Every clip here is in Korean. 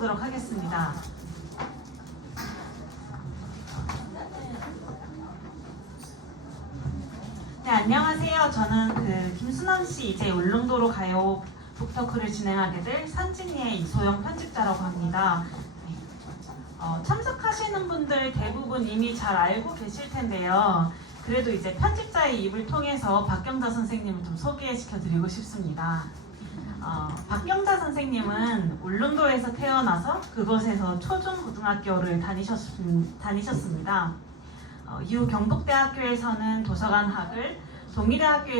보도록 하겠습니다. 네, 안녕하세요. 저는 김순원 씨 이제 울릉도로 가요 북토크를 진행하게 될 산진이의 이소영 편집자라고 합니다. 네. 참석하시는 분들 대부분 이미 잘 알고 계실 텐데요. 그래도 이제 편집자의 입을 통해서 박경자 선생님을 좀 소개시켜드리고 싶습니다. 박경자 선생님은 울릉도에서 태어나서 그곳에서 초중고등학교를 다니셨습니다. 이후 경북대학교에서는 도서관학을, 동일대학교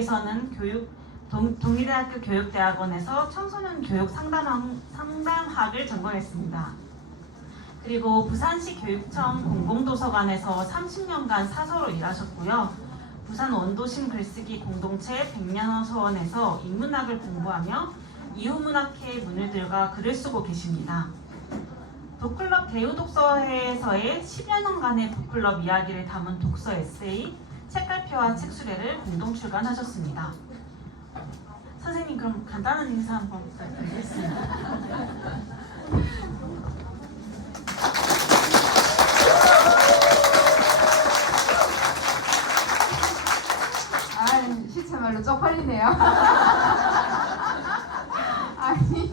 교육대학원에서 청소년 교육 상담학을 전공했습니다. 그리고 부산시 교육청 공공도서관에서 30년간 사서로 일하셨고요. 부산 원도심 글쓰기 공동체 백년서원에서 인문학을 공부하며 이후문학회의 문일들과 글을 쓰고 계십니다. 북클럽 대우독서회에서의 10여 년간의 북클럽 이야기를 담은 독서 에세이, 책갈피와 책수레를 공동 출간하셨습니다. 선생님, 그럼 간단한 인사 한번 부탁드리겠습니다. 시체말로 쪽팔리네요. 아니,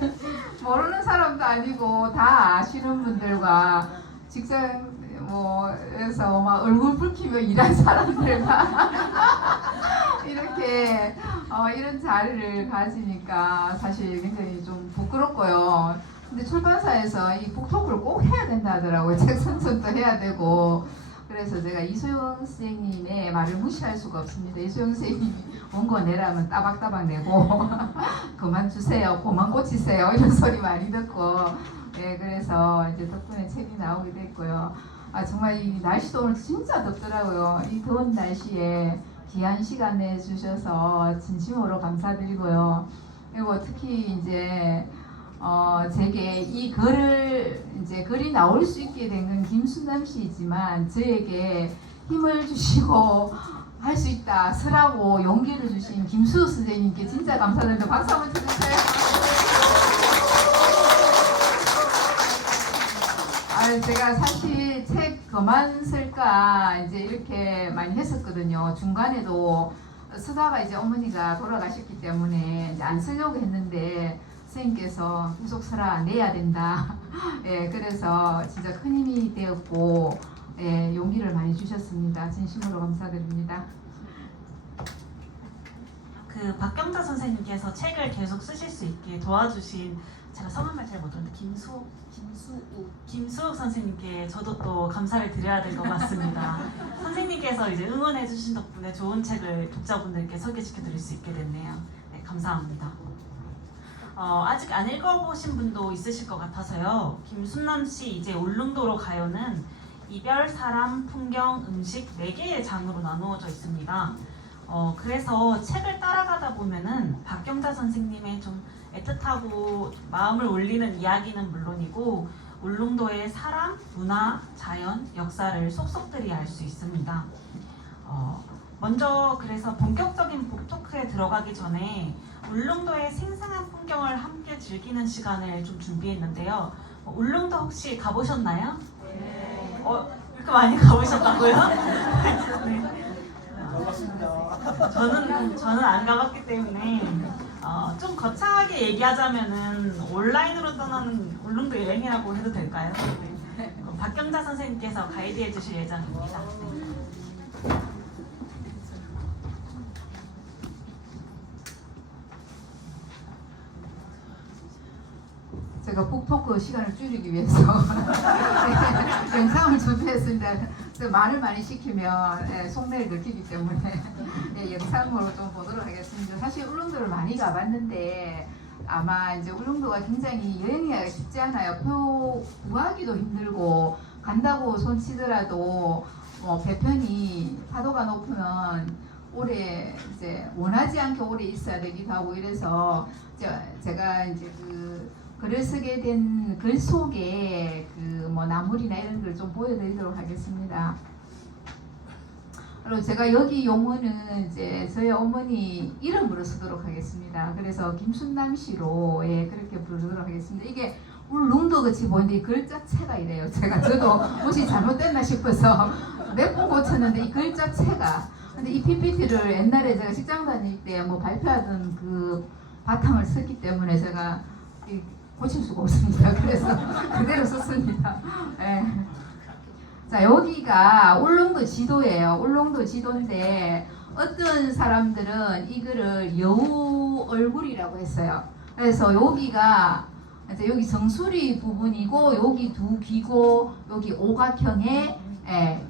모르는 사람도 아니고 다 아시는 분들과 직장에서 막 얼굴 붉히며 일한 사람들과 이렇게 이런 자리를 가지니까 사실 굉장히 좀 부끄럽고요. 근데 출판사에서 이 북토크를 꼭 해야 된다 하더라고요. 책 선전도 해야 되고. 그래서 제가 이소영 선생님의 말을 무시할 수가 없습니다. 이소영 선생님이 원고 내라면 따박따박 내고 그만 주세요, 그만 고치세요 이런 소리 많이 듣고, 네, 그래서 이제 덕분에 책이 나오게 됐고요. 정말 이 날씨도 오늘 진짜 덥더라고요. 이 더운 날씨에 귀한 시간 내주셔서 진심으로 감사드리고요. 그리고 특히 이제 제게 이 글이 나올 수 있게 된 건 김순남 씨이지만 저에게 힘을 주시고 할 수 있다, 쓰라고 용기를 주신 김수호 선생님께 진짜 감사드립니다. 박수 한번 쳐주세요. 제가 사실 책 그만 쓸까 이제 이렇게 많이 했었거든요. 중간에도 쓰다가 이제 어머니가 돌아가셨기 때문에 이제 안 쓰려고 했는데 선생님께서 계속 써라, 내야 된다. 예, 그래서 진짜 큰 힘이 되었고, 예, 용기를 많이 주셨습니다. 진심으로 감사드립니다. 박경자 선생님께서 책을 계속 쓰실 수 있게 도와주신, 제가 성함을 잘 모르는데 김수욱 선생님께 저도 또 감사를 드려야 될 것 같습니다. 선생님께서 이제 응원해 주신 덕분에 좋은 책을 독자분들께 소개시켜 드릴 수 있게 됐네요. 네, 감사합니다. 아직 안 읽어보신 분도 있으실 것 같아서요. 김순남 씨 이제 울릉도로 가요는 이별, 사람, 풍경, 음식 4개의 장으로 나누어져 있습니다. 그래서 책을 따라가다 보면은 박경자 선생님의 좀 애틋하고 마음을 울리는 이야기는 물론이고 울릉도의 사람, 문화, 자연, 역사를 속속들이 알 수 있습니다. 먼저 그래서 본격적인 북토크에 들어가기 전에 울릉도의 생생한 풍경을 함께 즐기는 시간을 좀 준비했는데요. 울릉도 혹시 가보셨나요? 네. 이렇게 많이 가보셨다고요? 네. 저는 안 가봤기 때문에 좀 거창하게 얘기하자면은 온라인으로 떠나는 울릉도 여행이라고 해도 될까요? 네. 박경자 선생님께서 가이드해 주실 예정입니다. 네. 제가 북토크 시간을 줄이기 위해서 영상을 준비했습니다. 말을 많이 시키면 속내를 긁히기 때문에 영상으로 좀 보도록 하겠습니다. 사실 울릉도를 많이 가봤는데 아마 이제 울릉도가 굉장히 여행하기가 쉽지 않아요. 표 구하기도 힘들고 간다고 손치더라도 배편이 파도가 높으면 오래 이제 원하지 않게 오래 있어야 되기도 하고 이래서 제가 이제 글을 쓰게 된 글 속에 나물이나 이런 걸 좀 보여드리도록 하겠습니다. 그리고 제가 여기 용어는 이제 저희 어머니 이름으로 쓰도록 하겠습니다. 그래서 김순남 씨로 그렇게 부르도록 하겠습니다. 이게 울릉도 같이 보이는데 이 글자체가 이래요. 저도 혹시 잘못됐나 싶어서 몇 번 고쳤는데 이 글자체가. 근데 이 PPT를 옛날에 제가 직장 다닐 때 뭐 발표하던 그 바탕을 썼기 때문에 제가 고칠 수가 없습니다. 그래서 그대로 썼습니다. 예. 자, 여기가 울릉도 지도예요. 울릉도 지도인데 어떤 사람들은 이거를 여우 얼굴이라고 했어요. 그래서 여기가 이제 여기 정수리 부분이고 여기 두 귀고 여기 오각형의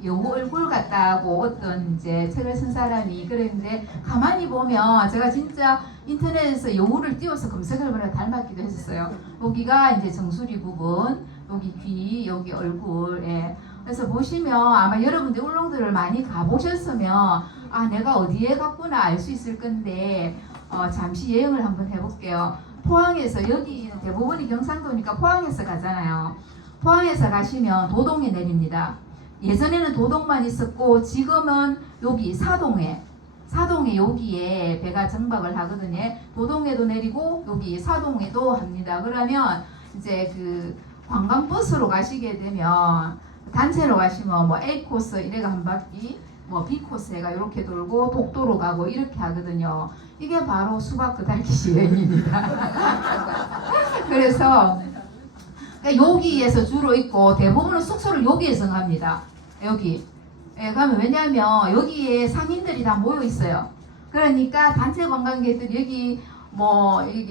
여우 얼굴 같다고 어떤 이제 책을 쓴 사람이 그랬는데 가만히 보면 제가 진짜 인터넷에서 여우를 띄워서 검색을 해보면 닮았기도 했었어요. 여기가 이제 정수리 부분, 여기 귀, 여기 얼굴. 그래서 보시면 아마 여러분들 울릉도를 많이 가보셨으면 아 내가 어디에 갔구나 알 수 있을 건데 잠시 여행을 한번 해볼게요. 포항에서 여기는 대부분이 경상도니까 포항에서 가잖아요. 포항에서 가시면 도동에 내립니다. 예전에는 도동만 있었고 지금은 여기 사동에 여기에 배가 정박을 하거든요. 도동에도 내리고 여기 사동에도 합니다. 그러면 이제 그 관광버스로 가시게 되면 단체로 가시면 뭐 A 코스 이래가 한 바퀴, 뭐 B 코스가 이렇게 돌고 독도로 가고 이렇게 하거든요. 이게 바로 수박 그달기시 여행입니다. 그래서 여기에서 주로 있고 대부분은 숙소를 여기에서 갑니다. 여기. 그러면 왜냐하면 여기에 상인들이 다 모여 있어요. 그러니까 단체 관광객들이 여기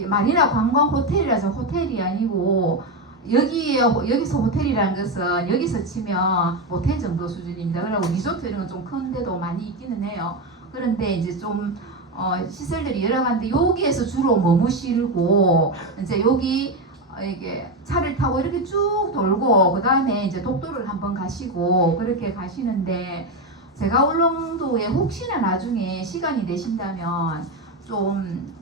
마리나 관광 호텔이라서 호텔이 아니고 여기서 호텔이라는 것은 여기서 치면 호텔 정도 수준입니다. 그리고 리조트 이런 건 좀 큰데도 많이 있기는 해요. 그런데 이제 좀 시설들이 여러 가지인데 여기에서 주로 머무시고 이제 여기 이게 차를 타고 이렇게 쭉 돌고 그 다음에 이제 독도를 한번 가시고 그렇게 가시는데 제가 울릉도에 혹시나 나중에 시간이 되신다면 좀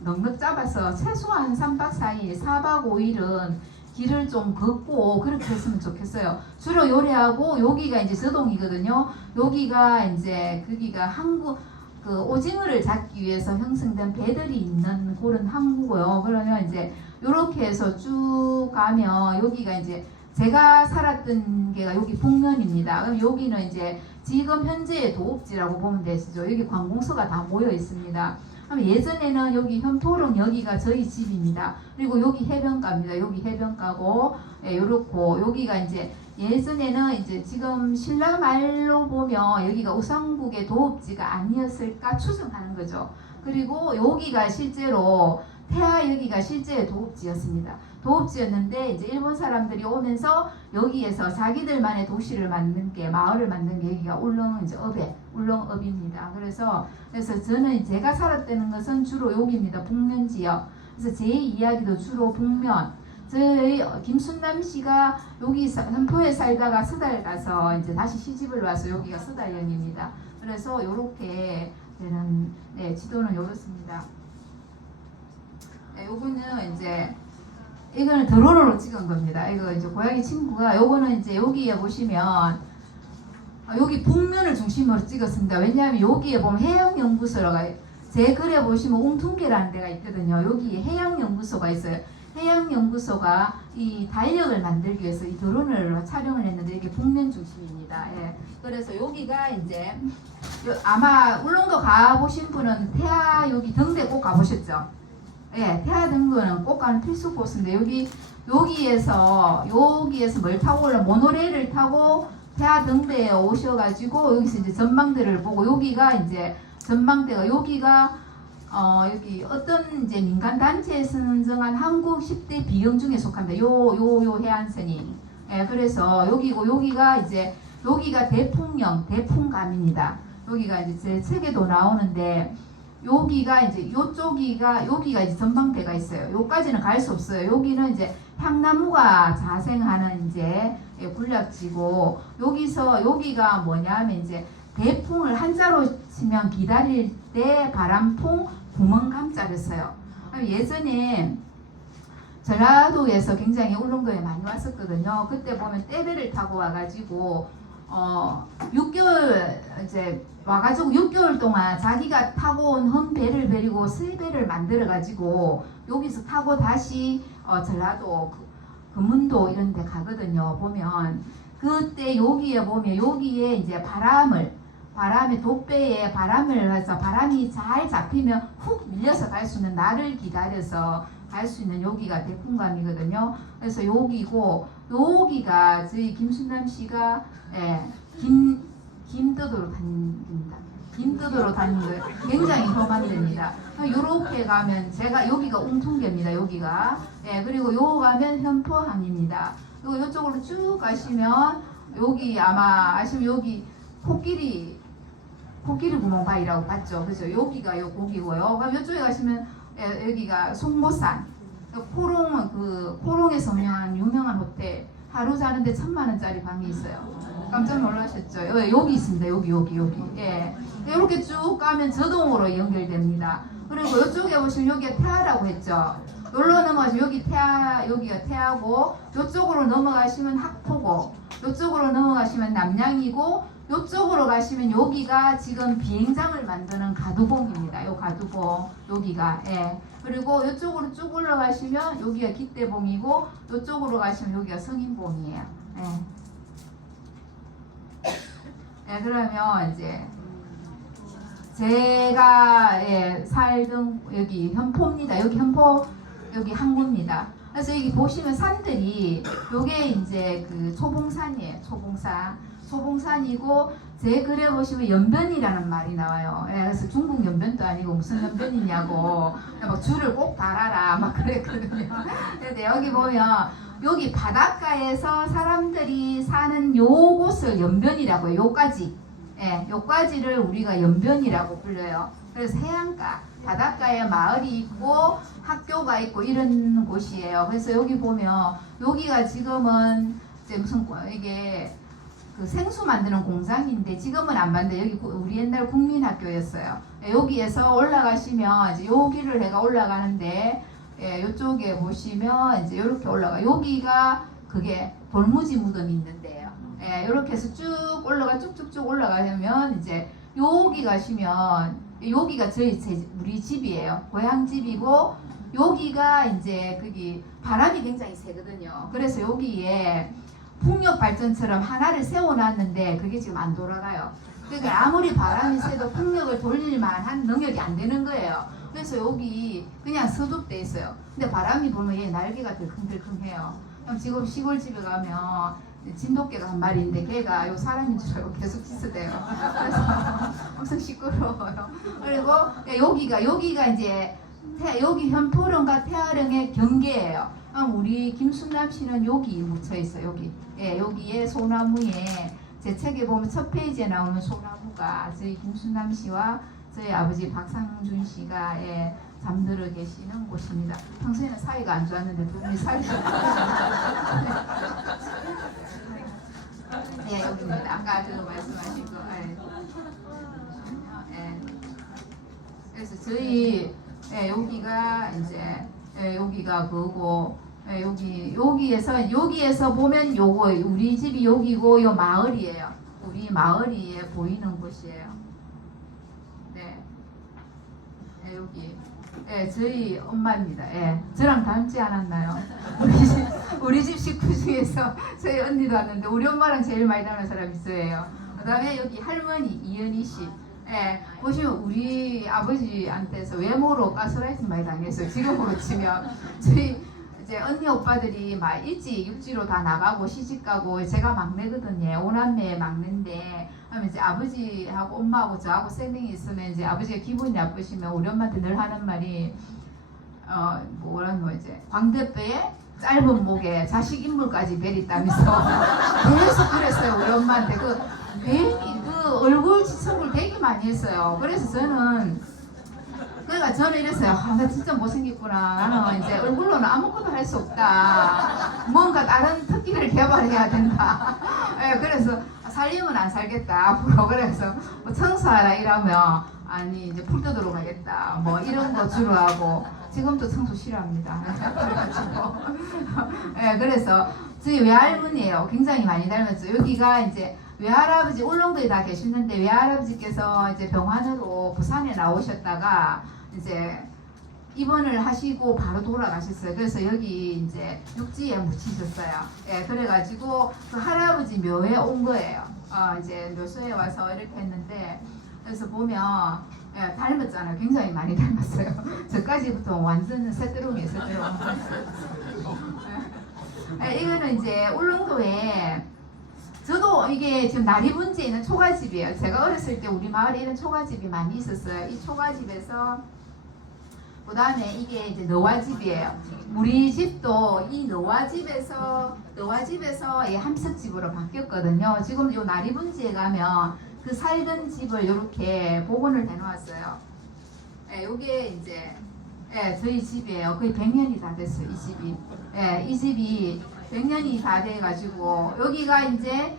넉넉 잡아서 최소한 3박 4일, 4박 5일은 길을 좀 걷고 그렇게 했으면 좋겠어요. 주로 요리하고 여기가 이제 저동이거든요. 여기가 이제 거기가 한국 그 오징어를 잡기 위해서 형성된 배들이 있는 그런 항구고요. 그러면 이제 요렇게 해서 쭉 가면 여기가 이제 제가 살았던 게가 여기 북면입니다. 그럼 여기는 이제 지금 현재의 도읍지라고 보면 되시죠. 여기 관공서가 다 모여 있습니다. 그럼 예전에는 여기 현토릉 여기가 저희 집입니다. 그리고 여기 해변가입니다. 여기 해변가고 요렇고 여기가 이제 예전에는 이제 지금 신라 말로 보면 여기가 우상국의 도읍지가 아니었을까 추정하는 거죠. 그리고 여기가 실제로 태아 여기가 실제 도읍지였습니다. 도읍지였는데 이제 일본 사람들이 오면서 여기에서 자기들만의 도시를 만든 게 마을을 만든 게 여기가 울릉읍입니다. 그래서 저는 제가 살았다는 것은 주로 여기입니다. 북면 지역. 그래서 제 이야기도 주로 북면. 저희 김순남 씨가 여기 현포에 살다가 서달 가서 이제 다시 시집을 와서 여기가 서달령입니다. 그래서 이렇게 되는 지도는 이렇습니다. 요거는 이제 이거는 드론으로 찍은 겁니다. 이거 이제 고양이 친구가 요거는 이제 여기에 보시면 여기 북면을 중심으로 찍었습니다. 왜냐하면 여기에 보면 해양연구소가 제 글에 보시면 웅퉁계라는 데가 있거든요. 여기에 해양연구소가 있어요. 해양연구소가 이 달력을 만들기 위해서 이 드론을 촬영을 했는데 이게 북면 중심입니다. 그래서 여기가 이제 아마 울릉도 가보신 분은 태아 여기 등대 꼭 가보셨죠? 태아 등대는 꼭 가는 필수 코스인데 여기에서 뭘 타고 올라 모노레일을 타고 태아 등대에 오셔가지고 여기서 이제 전망대를 보고 여기가 이제 전망대가 여기가 여기 어떤 이제 민간 단체에 선정한 한국 10대 비영 중에 속합니다. 요 해안선이. 그래서 여기가 이제 여기가 대풍감입니다. 여기가 이제 제 책에도 나오는데 여기가 이제 여기가 이제 전망대가 있어요. 여기까지는 갈 수 없어요. 여기는 이제 향나무가 자생하는 이제 군락지고 여기가 뭐냐면 이제 대풍을 한자로 치면 기다릴 때 바람풍 구멍감자였어요. 예전에 전라도에서 굉장히 울릉도에 많이 왔었거든요. 그때 보면 떼배를 타고 와가지고 6개월 이제 와가지고 6개월 동안 자기가 타고 온 험배를 버리고 새배를 만들어가지고 여기서 타고 다시 전라도 금문도 이런 데 가거든요. 보면 그때 여기에 보면 여기에 이제 바람의 돛배에 바람을 해서 바람이 잘 잡히면 훅 밀려서 갈 수 있는 날을 기다려서 갈 수 있는 여기가 대풍감이거든요. 그래서 여기고 여기가 저희 김순남 씨가 김도도로 다닙니다. 김도도로 다니는 거예요. 굉장히 험한 데입니다. 요렇게 가면 제가 여기가 웅퉁계입니다. 여기가 그리고 요 가면 현포항입니다. 그리고 이쪽으로 쭉 가시면 여기 아마 아시면 여기 코끼리 구멍바위라고 봤죠. 그죠? 여기가 요 고기고요. 그럼 이쪽에 가시면 여기가 송보산. 포롱에서 유명한 호텔. 하루 자는데 1,000,000원짜리 방이 있어요. 깜짝 놀라셨죠? 여기 있습니다. 여기. 이렇게 쭉 가면 저동으로 연결됩니다. 그리고 이쪽에 보시면 여기가 태아라고 했죠. 놀러 넘어가시면 여기가 태아고, 이쪽으로 넘어가시면 학포고, 이쪽으로 넘어가시면 남양이고, 이쪽으로 가시면 여기가 지금 비행장을 만드는 가두봉입니다. 요 가두봉 여기가 그리고 이쪽으로 쭉 올라가시면 여기가 기대봉이고, 이쪽으로 가시면 여기가 성인봉이에요. 그러면 이제 제가 살던 여기 현포입니다. 여기 현포 여기 항구입니다. 그래서 여기 보시면 산들이 요게 이제 그 초봉산이에요. 초봉산이고 제 글에 보시면 연변이라는 말이 나와요. 그래서 중국 연변도 아니고 무슨 연변이냐고 막 줄을 꼭 달아라 막 그랬거든요. 근데 여기 보면 여기 바닷가에서 사람들이 사는 요곳을 연변이라고 해요. 요까지를 우리가 연변이라고 불러요. 그래서 해안가, 바닷가에 마을이 있고 학교가 있고 이런 곳이에요. 그래서 여기 보면 여기가 지금은 이제 이게 그 생수 만드는 공장인데 지금은 안 만들어요. 여기 우리 옛날 국민학교였어요. 여기에서 올라가시면 이제 여기를 해가 올라가는데 이쪽에 보시면 이제 이렇게 올라가. 여기가 그게 돌무지 무덤이 있는데요. 이렇게 해서 쭉 쭉쭉쭉 올라가면 이제 여기 가시면 여기가 우리 집이에요. 고향 집이고 여기가 이제 거기 바람이 굉장히 세거든요. 그래서 여기에 풍력 발전처럼 하나를 세워놨는데 그게 지금 안 돌아가요. 그러니까 아무리 바람이 세도 풍력을 돌릴 만한 능력이 안 되는 거예요. 그래서 여기 그냥 서둑돼 있어요. 근데 바람이 불면 얘 날개가 들컹들컹해요. 그럼 지금 시골집에 가면 진돗개가 한 마리 있는데 걔가 요 사람인 줄 알고 계속 짖어대요. 그래서 엄청 시끄러워요. 그리고 여기가 이제 여기 현포령과 태아령의 경계예요. 우리 김순남 씨는 여기 묻혀 있어요. 여기에 소나무에 제 책에 보면 첫 페이지에 나오는 소나무가 저희 김순남 씨와 저희 아버지 박상준 씨가 잠들어 계시는 곳입니다. 평소에는 사이가 안 좋았는데 두 분이 사이가 여기입니다. 아까 그 말씀하신 거. 그래서 저희 여기가 이제 여기가 그거고 여기에서 보면 요거 우리 집이 여기고 요 마을이에요. 우리 마을이 보이는 곳이에요. 여기 저희 엄마입니다. 저랑 닮지 않았나요? 우리 집 식구 중에서 저희 언니도 왔는데 우리 엄마랑 제일 많이 닮은 사람이 저예요. 그 다음에 여기 할머니 이은희 씨. 보시면 우리 아버지한테서 외모로 가스라이팅 많이 당했어요. 지금으로 치면 저희 이제 언니 오빠들이 막 일찍 육지로 다 나가고 시집가고 제가 막내거든요. 오남매의 막내인데 이제 아버지하고 엄마하고 저하고 세 명이 있으면 이제 아버지가 기분이 나쁘시면 우리 엄마한테 늘 하는 말이 이제 광대뼈에 짧은 목에 자식 인물까지 베렸다면서 계속 그랬어요. 우리 엄마한테 그 얼굴 지척을 되게 많이 했어요. 그래서 저는 이랬어요. 나 진짜 못생겼구나. 나는 이제 얼굴로는 아무것도 할 수 없다. 뭔가 다른 특기를 개발해야 된다. 그래서 살림은 안 살겠다 앞으로. 그래서 청소하라 이러면 아니 이제 풀 뜯으러 가겠다. 이런 거 주로 하고 지금도 청소 싫어합니다. 그래서 저희 외할머니예요. 굉장히 많이 닮았죠. 여기가 이제 외할아버지 울릉도에 다 계시는데 외할아버지께서 이제 병환으로 부산에 나오셨다가 이제 입원을 하시고 바로 돌아가셨어요. 그래서 여기 이제 육지에 묻히셨어요. 예, 그래가지고 그 할아버지 묘에 온 거예요. 이제 묘소에 와서 이렇게 했는데, 그래서 보면 예, 닮았잖아요. 굉장히 많이 닮았어요. 저까지부터 완전 새뜨롱이에요, 새뜨롱. 예, 이거는 이제 울릉도에 저도 이게 지금 나리분지에 있는 초가집이에요. 제가 어렸을 때 우리 마을에 이런 초가집이 많이 있었어요. 이 초가집에서 그 다음에 이게 이제 너와집이에요. 우리 집도 이 너와집에서 이 함석집으로 바뀌었거든요. 지금 요 나리분지에 가면 그 살던 집을 이렇게 복원을 해놓았어요. 예, 요게 이제 예, 저희 집이에요. 거의 100년이 다 됐어요. 이 집이. 예, 이 집이 100년이 다 돼가지고 여기가 이제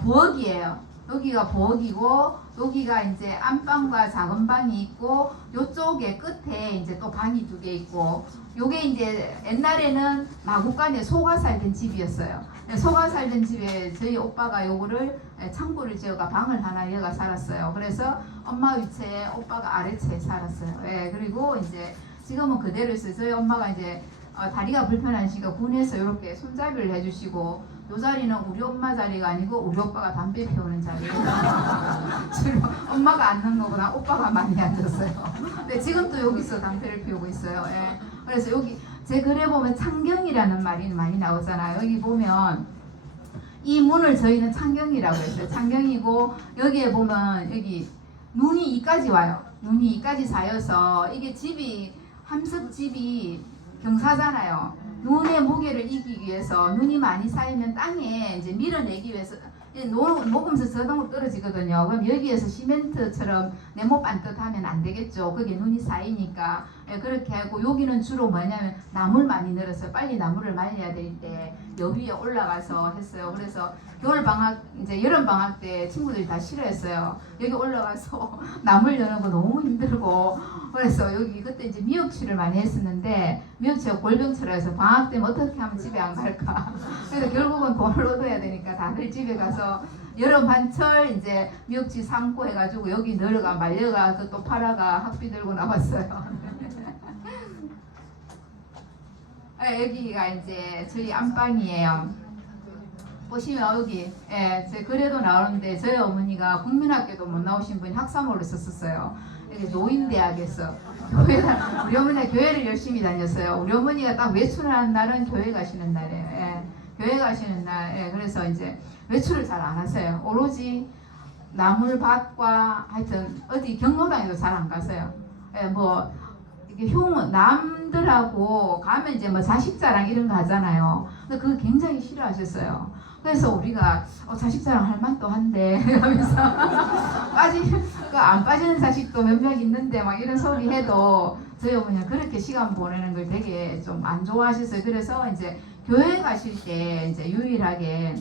부엌이에요. 여기가 부엌이고 여기가 이제 안방과 작은 방이 있고 요쪽에 끝에 이제 또 방이 2개 있고 요게 이제 옛날에는 마구간에 소가 살던 집이었어요. 소가 살던 집에 저희 오빠가 요거를 창고를 지어가 방을 하나 여가 살았어요. 그래서 엄마 위치에 오빠가 아래채에 살았어요. 예, 그리고 이제 지금은 그대로 있어요. 저희 엄마가 이제 다리가 불편하시니까 군에서 이렇게 손잡이를 해주시고 요 자리는 우리 엄마 자리가 아니고 우리 오빠가 담배 피우는 자리예요. 주로 엄마가 앉는 거보다 오빠가 많이 앉았어요. 근데 지금도 여기서 담배를 피우고 있어요. 예. 그래서 여기 제 글에 보면 창경이라는 말이 많이 나오잖아요. 여기 보면 이 문을 저희는 창경이라고 했어요. 창경이고 여기에 보면 여기 눈이 이까지 와요. 눈이 이까지 쌓여서 이게 집이 함석집이 경사잖아요. 눈의 무게를 이기기 위해서 눈이 많이 쌓이면 땅에 이제 밀어내기 위해서 녹으면서 저동으로 떨어지거든요. 그럼 여기에서 시멘트처럼 네모 반듯하면 안 되겠죠. 그게 눈이 쌓이니까. 예, 그렇게 하고 여기는 주로 뭐냐면 나물 많이 늘어서 빨리 나물을 말려야 될 때 여기에 올라가서 했어요. 그래서 겨울 방학 이제 여름 방학 때 친구들이 다 싫어했어요. 여기 올라가서 나물 여는 거 너무 힘들고 그래서 여기 그때 이제 미역치를 많이 했었는데 미역치가 골병치라서 방학 때면 어떻게 하면 집에 안 갈까. 그래서 결국은 돈을 얻어야 되니까 다들 집에 가서 여름 한철 이제 미역치 삶고 해가지고 여기 넣어가 말려가 또 팔아가 학비 들고 나왔어요. 여기가 이제 저희 안방이에요. 보시면 여기 제 글에도 나오는데 저희 어머니가 국민학교도 못 나오신 분이 학사모를 썼었어요. 여기 노인대학에서 우리 어머니가 교회를 열심히 다녔어요. 우리 어머니가 딱 외출하는 날은 교회 가시는 날이에요. 교회 가시는 날. 그래서 이제 외출을 잘 안 하세요. 오로지 나물밭과 하여튼 어디 경로당에도 잘 안 가세요. 뭐 이게 남들하고 가면 이제 뭐 자식 자랑 이런 거 하잖아요. 근데 그거 굉장히 싫어하셨어요. 그래서 우리가 자식 자랑 할 만도 한데 하면서 안 빠지는 자식도 몇 명 있는데 막 이런 소리 해도 저희 어머니가 그렇게 시간 보내는 걸 되게 좀 안 좋아하셨어요. 그래서 이제 교회 가실 때 이제 유일하게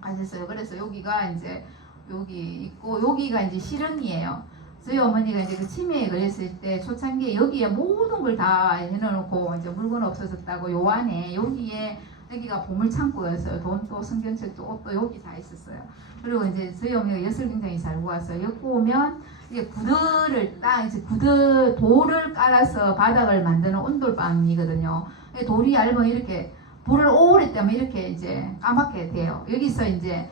가셨어요. 그래서 여기가 이제 여기 있고 여기가 이제 실흥이에요. 저희 어머니가 이제 그 치매에 걸렸을 때 초창기에 여기에 모든 걸 다 해놓고 이제 물건 없어졌다고 요 안에 여기가 보물 창고였어요. 돈도 성경책도 옷도 여기 다 있었어요. 그리고 이제 저희 어머니가 엿을 굉장히 잘 구웠어요. 엿 구우면 이제 구들을 이제 돌을 깔아서 바닥을 만드는 온돌방이거든요. 돌이 얇으면 이렇게 불을 오래 때면 이렇게 이제 까맣게 돼요. 여기서 이제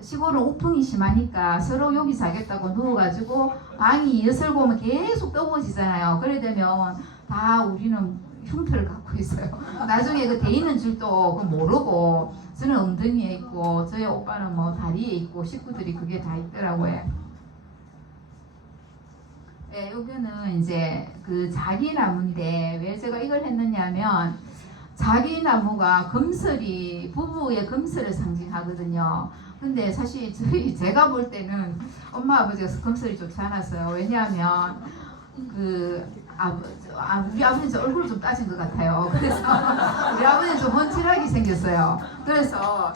시골은 우풍이 심하니까 서로 여기 자겠다고 누워가지고 방이 엿을 구우면 계속 뜨거워지잖아요. 그래 되면 다 우리는 흉터를 갖고 있어요. 나중에 그 돼 있는 줄도 모르고 저는 엉덩이에 있고 저희 오빠는 뭐 다리에 있고 식구들이 그게 다 있더라고요. 여기는 이제 그 자기나무인데 왜 제가 이걸 했느냐면 자기나무가 금슬이 부부의 금슬을 상징하거든요. 근데 사실 제가 볼 때는 엄마 아버지가 금슬이 좋지 않았어요. 왜냐하면 우리 아버지는 얼굴을 좀 따진 것 같아요. 그래서 우리 아버지는 좀 번칠하게 생겼어요. 그래서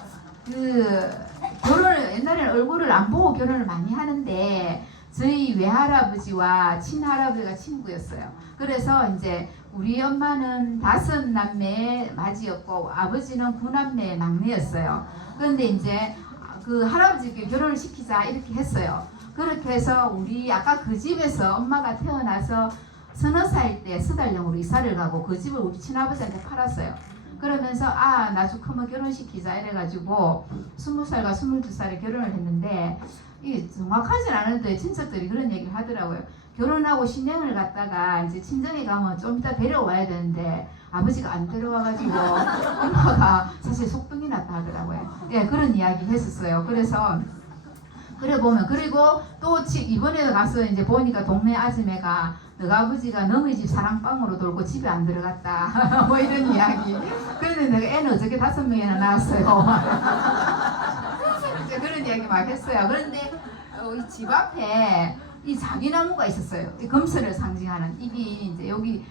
결혼을 옛날에는 얼굴을 안 보고 결혼을 많이 하는데 저희 외할아버지와 친할아버지가 친구였어요. 그래서 이제 우리 엄마는 5남매의 맏이었고 아버지는 9남매의 막내였어요. 그런데 이제 그 할아버지께 결혼을 시키자 이렇게 했어요. 그렇게 해서 우리 아까 그 집에서 엄마가 태어나서 서너 살 때 스달령으로 이사를 가고 그 집을 우리 친아버지한테 팔았어요. 그러면서 나중 크면 결혼시키자 이래가지고 20살과 22살에 결혼을 했는데 이게 정확하진 않은데 친척들이 그런 얘기를 하더라고요. 결혼하고 신행을 갔다가 이제 친정에 가면 좀 이따 데려와야 되는데 아버지가 안 데려와가지고 엄마가 사실 속병이 났다 하더라고요. 예, 그런 이야기 했었어요. 그래서 그래 보면 그리고 또 이번에 가서 이제 보니까 동네 아줌매가 너가 아버지가 너희 집 사랑방으로 돌고 집에 안 들어갔다 뭐 이런 이야기. 그런데 내가 애는 어저께 5명이나 낳았어요. 이제 그런 이야기 막 했어요. 그런데 이 집 앞에 이 자기나무가 있었어요. 이 금슬을 상징하는 이게 이제 여기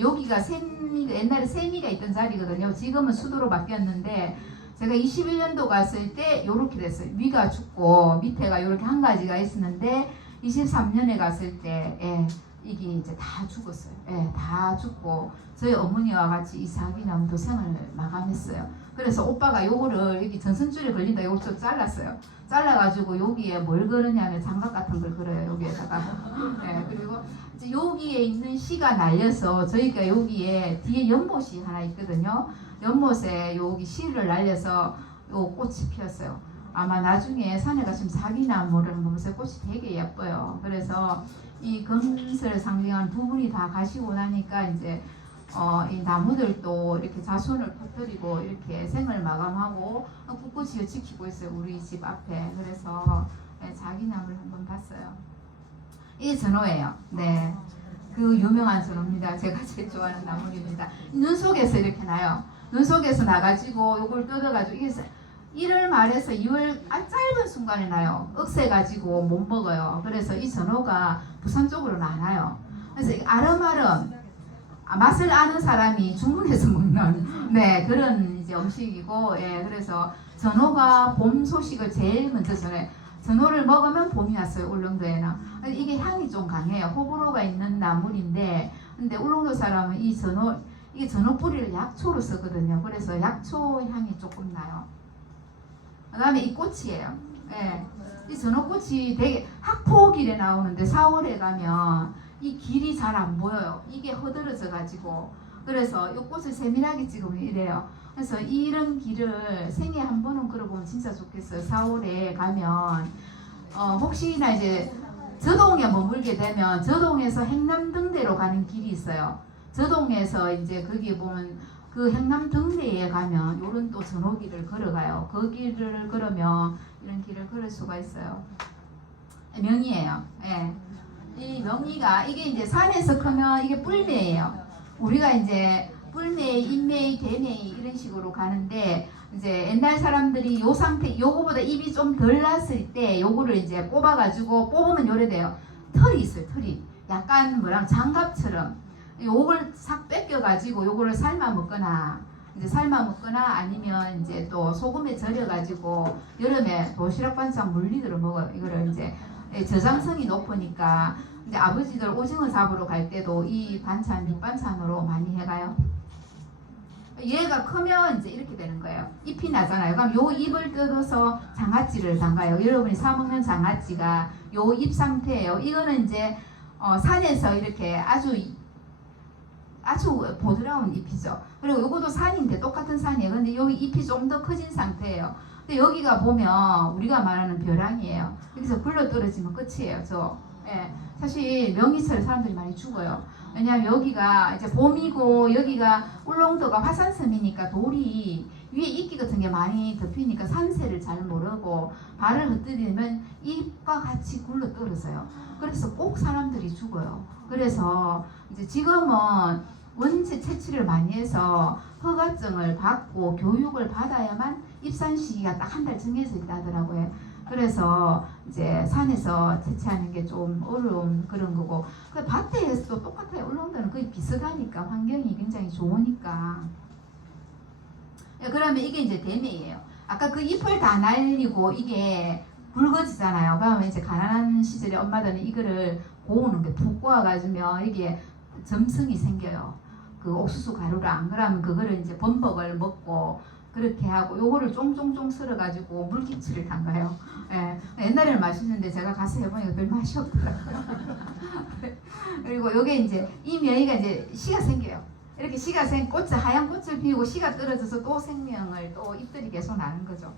여기가 세미가 옛날에 세미가 있던 자리거든요. 지금은 수도로 바뀌었는데 제가 21년도 갔을 때 요렇게 됐어요. 위가 죽고 밑에가 요렇게 한 가지가 있었는데 23년에 갔을 때 이게 이제 다 죽었어요. 다 죽고 저희 어머니와 같이 이 자기나무도 생을 마감했어요. 그래서 오빠가 요거를 여기 전선줄에 걸린다 요걸 좀 잘랐어요. 잘라가지고 여기에 뭘 걸으냐면 장갑 같은 걸 걸어요. 여기에다가. 그리고 이제 여기에 있는 씨가 날려서 저희가 여기에 뒤에 연못이 하나 있거든요. 연못에 여기 씨를 날려서 요 꽃이 피었어요. 아마 나중에 산에 가시면 사기나무를 보면서 꽃이 되게 예뻐요. 그래서 이 금슬을 상징하는 두 분이 다 가시고 나니까 이제 이 나무들도 이렇게 자손을 퍼뜨리고 이렇게 생을 마감하고 꿋꿋이 지키고 있어요. 우리 집 앞에. 그래서 자기나무를 한번 봤어요. 이게 전어예요. 네, 그 유명한 전어입니다. 제가 제일 좋아하는 나물입니다. 눈 속에서 이렇게 나요. 눈 속에서 나가지고 요걸 뜯어가지고 이게 1월 말에서 2월 짧은 순간에 나요. 억세가지고 못 먹어요. 그래서 이 전어가 부산 쪽으로는 안 와요. 그래서 아름아름 맛을 아는 사람이 주문해서 먹는 그런 이제 음식이고 그래서 전어가 봄 소식을 제일 먼저 전해. 전어를 먹으면 봄이 왔어요. 울릉도에는. 이게 향이 좀 강해요. 호불호가 있는 나물인데 근데 울릉도 사람은 이게 전어 뿌리를 약초로 쓰거든요. 그래서 약초 향이 조금 나요. 그 다음에 이 꽃이에요. 이 전어꽃이 되게 학포길에 나오는데 4월에 가면 이 길이 잘 안 보여요. 이게 허들어져 가지고. 그래서 이 꽃을 세밀하게 찍으면 이래요. 그래서 이런 길을 생애 한 번은 걸어보면 진짜 좋겠어요. 4월에 가면 혹시나 이제 저동에 머물게 되면 저동에서 행남등대로 가는 길이 있어요. 저동에서 이제 거기 보면 그 행남등대에 가면 요런 또 전호길을 걸어가요. 그 길을 걸으면 이런 길을 걸을 수가 있어요. 명이에요. 이 명이가 이게 이제 산에서 크면 이게 뿔매예요. 우리가 이제 뿔매이, 인매이, 대매이 이런 식으로 가는데 이제 옛날 사람들이 요 상태 요거보다 입이 좀 덜 났을 때 요거를 이제 뽑아가지고 뽑으면 요래 돼요. 털이 있어요. 털이 약간 뭐랑 장갑처럼 요걸 싹 뺏겨가지고 요거를 삶아 먹거나 아니면 이제 또 소금에 절여가지고 여름에 도시락 반찬 물리도록 먹어요. 이거를 이제 저장성이 높으니까 이제 아버지들 오징어 잡으러 갈 때도 이 반찬 밑반찬으로 많이 해가요. 얘가 크면 이제 이렇게 되는 거예요. 잎이 나잖아요. 그럼 요 잎을 뜯어서 장아찌를 담가요. 여러분이 사 먹는 장아찌가 요 잎 상태예요. 이거는 이제 산에서 이렇게 아주 보드라운 잎이죠. 그리고 요것도 산인데 똑같은 산이에요. 근데 여기 잎이 좀 더 커진 상태예요. 근데 여기가 보면 우리가 말하는 벼랑이에요. 여기서 굴러 떨어지면 끝이에요. 사실 명이철에 사람들이 많이 죽어요. 왜냐하면 여기가 이제 봄이고 여기가 울릉도가 화산섬이니까 돌이 위에 이끼 같은 게 많이 덮이니까 산세를 잘 모르고 발을 흩뜨리면 잎과 같이 굴러 떨어져요. 그래서 꼭 사람들이 죽어요. 그래서 이제 지금은 원체 채취를 많이 해서 허가증을 받고 교육을 받아야만 입산 시기가 딱 한 달 정해져 있다더라고요. 그래서 이제 산에서 채취하는 게 좀 어려운 그런 거고, 밭에서도 똑같아요. 울릉도는 거의 비슷하니까 환경이 굉장히 좋으니까. 그러면 이게 이제 대매예요. 아까 그 잎을 다 날리고 이게 붉어지잖아요. 그러면 이제 가난한 시절에 엄마들은 이거를 고우는 게 푹 고아가지고 이게 점성이 생겨요. 그 옥수수 가루랑. 그러면 그거를 이제 범벅을 먹고 그렇게 하고 요거를 쫑쫑쫑 썰어가지고 물김치를 담가요. 예, 옛날에는 맛있는데 제가 가서 해보니까 별 맛이 없더라고요. 그리고 요게 이제 이 명이가 이제 씨가 생겨요. 이렇게 씨가 꽃을 하얀 꽃을 피우고 씨가 떨어져서 또 생명을 또 잎들이 계속 나는 거죠.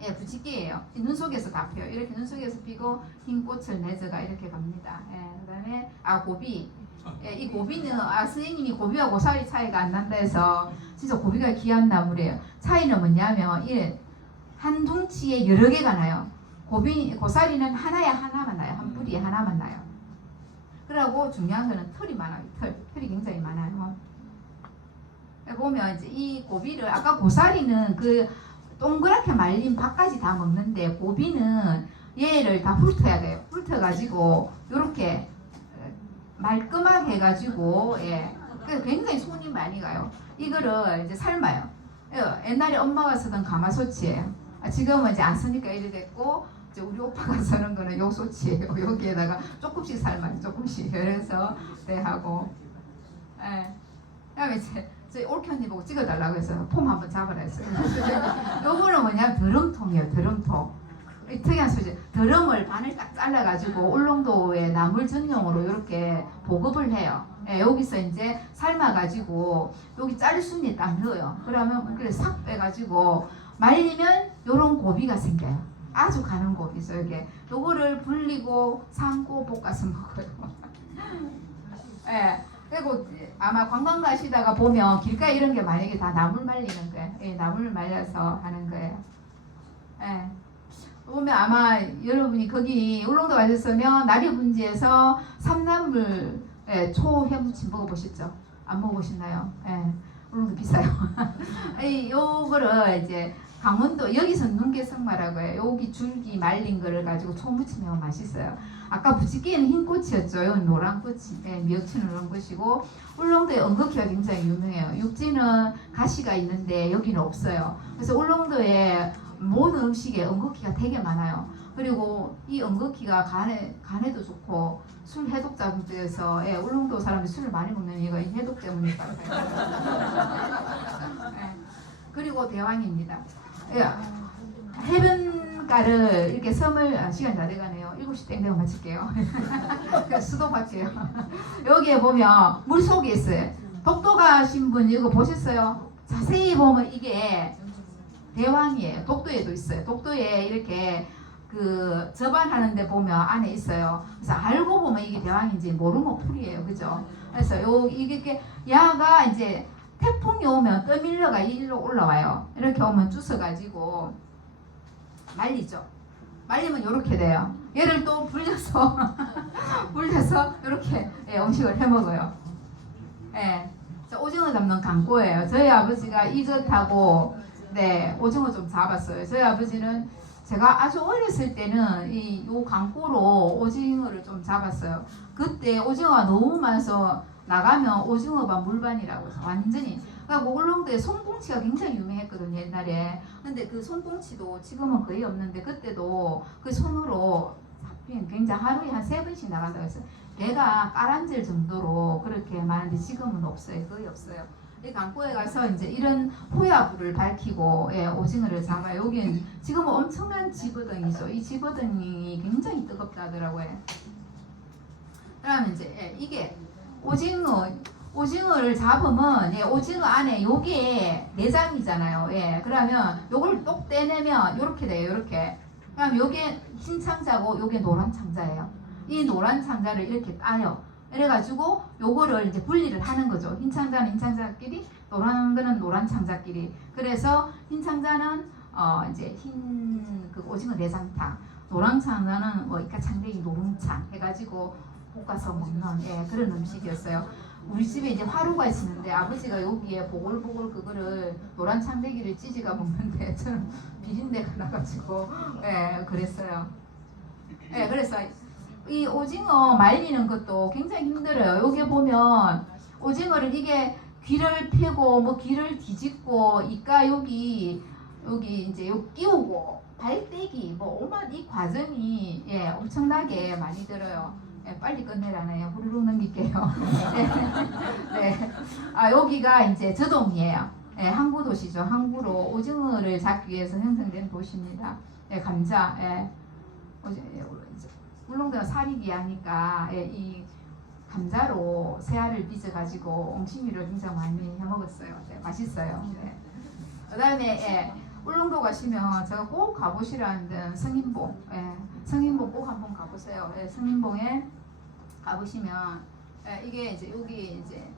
예, 부치기예요. 눈 속에서 다 펴요. 이렇게 눈 속에서 피고 흰 꽃을 맺어가 이렇게 갑니다. 예, 그다음에 고비. 예, 이 고비는 선생님이 고비와 고사리 차이가 안 난다 해서 진짜 고비가 귀한 나물이에요. 차이는 뭐냐면 한 둥치에 여러 개가 나요. 고사리는 하나만 나요. 한 뿌리에 하나만 나요. 그리고 중요한 거는 털이 많아요. 털이 굉장히 많아요. 보면 이제 이 고비를 아까 고사리는 그 동그랗게 말린 밥까지 다 먹는데 고비는 얘를 다 훑어야 돼요. 훑어가지고 요렇게 말끔하게 해가지고 예. 그래서 굉장히 손이 많이 가요. 이거를 이제 삶아요. 옛날에 엄마가 쓰던 가마솥이에요. 지금은 이제 안 쓰니까 이래 됐고 이제 우리 오빠가 쓰는 거는 요 솥이에요. 여기에다가 조금씩 삶아요. 조금씩. 그래서 네 하고 예. 그다음에 이제 저희 올케언니 보고 찍어달라고 해서 폼 한번 잡아라 했어요. 요거는 뭐냐면 드럼통이에요. 드럼통. 특이한 소재. 드럼을 반을 딱 잘라가지고 울릉도에 나물 전용으로 이렇게 보급을 해요. 예, 여기서 이제 삶아가지고 여기 짤순이 딱 넣어요. 그러면 그래 싹 빼가지고 말리면 요런 고비가 생겨요. 아주 가는 고비 있어요. 이게 요거를 불리고 삶고 볶아서 먹어요. 예. 그리고 아마 관광 가시다가 보면 길가에 이런 게 만약에 다 나물 말리는 거예요. 예, 나물 말려서 하는 거예요. 예. 보면 아마 여러분이 거기 울릉도 가셨으면 나리분지에서 삼나물 초회무침 먹어보셨죠? 안 먹어보셨나요? 예. 울릉도 비싸요. 요거를 이제 강원도 여기서 눈개성마라고 해요. 여기 줄기 말린 거를 가지고 초무침하면 맛있어요. 아까 부치기에는 흰 꽃이었죠. 이건 노란 꽃이, 미역치는 노란 꽃이고 울릉도에 엉겅퀴가 굉장히 유명해요. 육지는 가시가 있는데 여기는 없어요. 그래서 울릉도에 모든 음식에 엉겅퀴가 되게 많아요. 그리고 이 엉겅퀴가 간에도 좋고 술 해독자분들에서 울릉도 사람들이 술을 많이 먹는 이유가 이 해독 때문일 것 같아요. 그리고 대왕입니다. 해변가를 이렇게 섬을 시간 다 돼가네요. 7시 땡 되면 마칠게요. 수도 받게요. 여기에 보면 물 속에 있어요. 독도 가신 분 이거 보셨어요? 자세히 보면 이게 대왕이에요. 독도에도 있어요. 독도에 이렇게 그 접안하는데 보면 안에 있어요. 그래서 알고 보면 이게 대왕인지 모르면 풀이에요. 그죠? 그래서 이게 야가 이제 태풍이 오면 떠밀려가 일로 올라와요. 이렇게 오면 주워가지고 말리죠. 말리면 이렇게 돼요. 얘를 또 불려서 이렇게 음식을 해 먹어요. 예. 오징어 잡는 강고예요. 저희 아버지가 이저 타고 오징어 좀 잡았어요. 저희 아버지는 제가 아주 어렸을 때는 요 강고로 오징어를 좀 잡았어요. 그때 오징어가 너무 많아서 나가면 오징어반 물반이라고 해서 완전히 그러니까 울릉도에 손꽁치가 굉장히 유명했거든요 옛날에. 근데 그 손꽁치도 지금은 거의 없는데 그때도 그 손으로 잡힌 굉장히 하루에 한 3번씩 나간다고 해서 배가 까란질 정도로 그렇게 많은데 지금은 없어요. 거의 없어요. 이 강고에 가서 이제 이런 호야불을 밝히고 오징어를 잡아요. 여기는 지금은 엄청난 집어등이죠. 이 집어등이 굉장히 뜨겁다 하더라고요. 그러면 이제 이게 오징어를 잡으면 오징어 안에 요게 내장이잖아요. 그러면 요걸 똑 떼내면 요렇게 돼요. 요렇게. 그럼 요게 흰 창자고 요게 노란 창자예요. 이 노란 창자를 이렇게 따요. 이래가지고 요거를 이제 분리를 하는 거죠. 흰 창자는 흰 창자끼리, 노란 거는 노란 창자끼리. 그래서 흰 창자는 이제 흰 그 오징어 내장탕, 노란 창자는 뭐 이까 창대기 노른창 해가지고 볶아서 먹는 그런 음식이었어요. 우리 집에 이제 화로가 있었는데 아버지가 여기에 보글보글 그거를 노란 창대기를 찌지가 먹는데 저는 비린내가 나가지고 그랬어요. 그래서 이 오징어 말리는 것도 굉장히 힘들어요. 여기 보면 오징어를 이게 귀를 펴고 뭐 귀를 뒤집고 이까 여기 이제 요 끼우고 발대기 뭐 오만 이 과정이 엄청나게 많이 들어요. 빨리 끝내라네요. 후루룩 넘길게요. 여기가 이제 저동이에요. 항구 도시죠. 항구로 오징어를 잡기 위해서 형성된 도시입니다. 감자. 울릉도는 살이 귀하니까 이 감자로 새알을 빚어가지고 옹심이를 굉장히 많이 해먹었어요. 맛있어요. 그다음에 울릉도 가시면 제가 꼭 가보시라는 데는 성인봉. 성인봉 꼭 한번 가보세요. 성인봉에 가보시면 이게 이제 여기 이제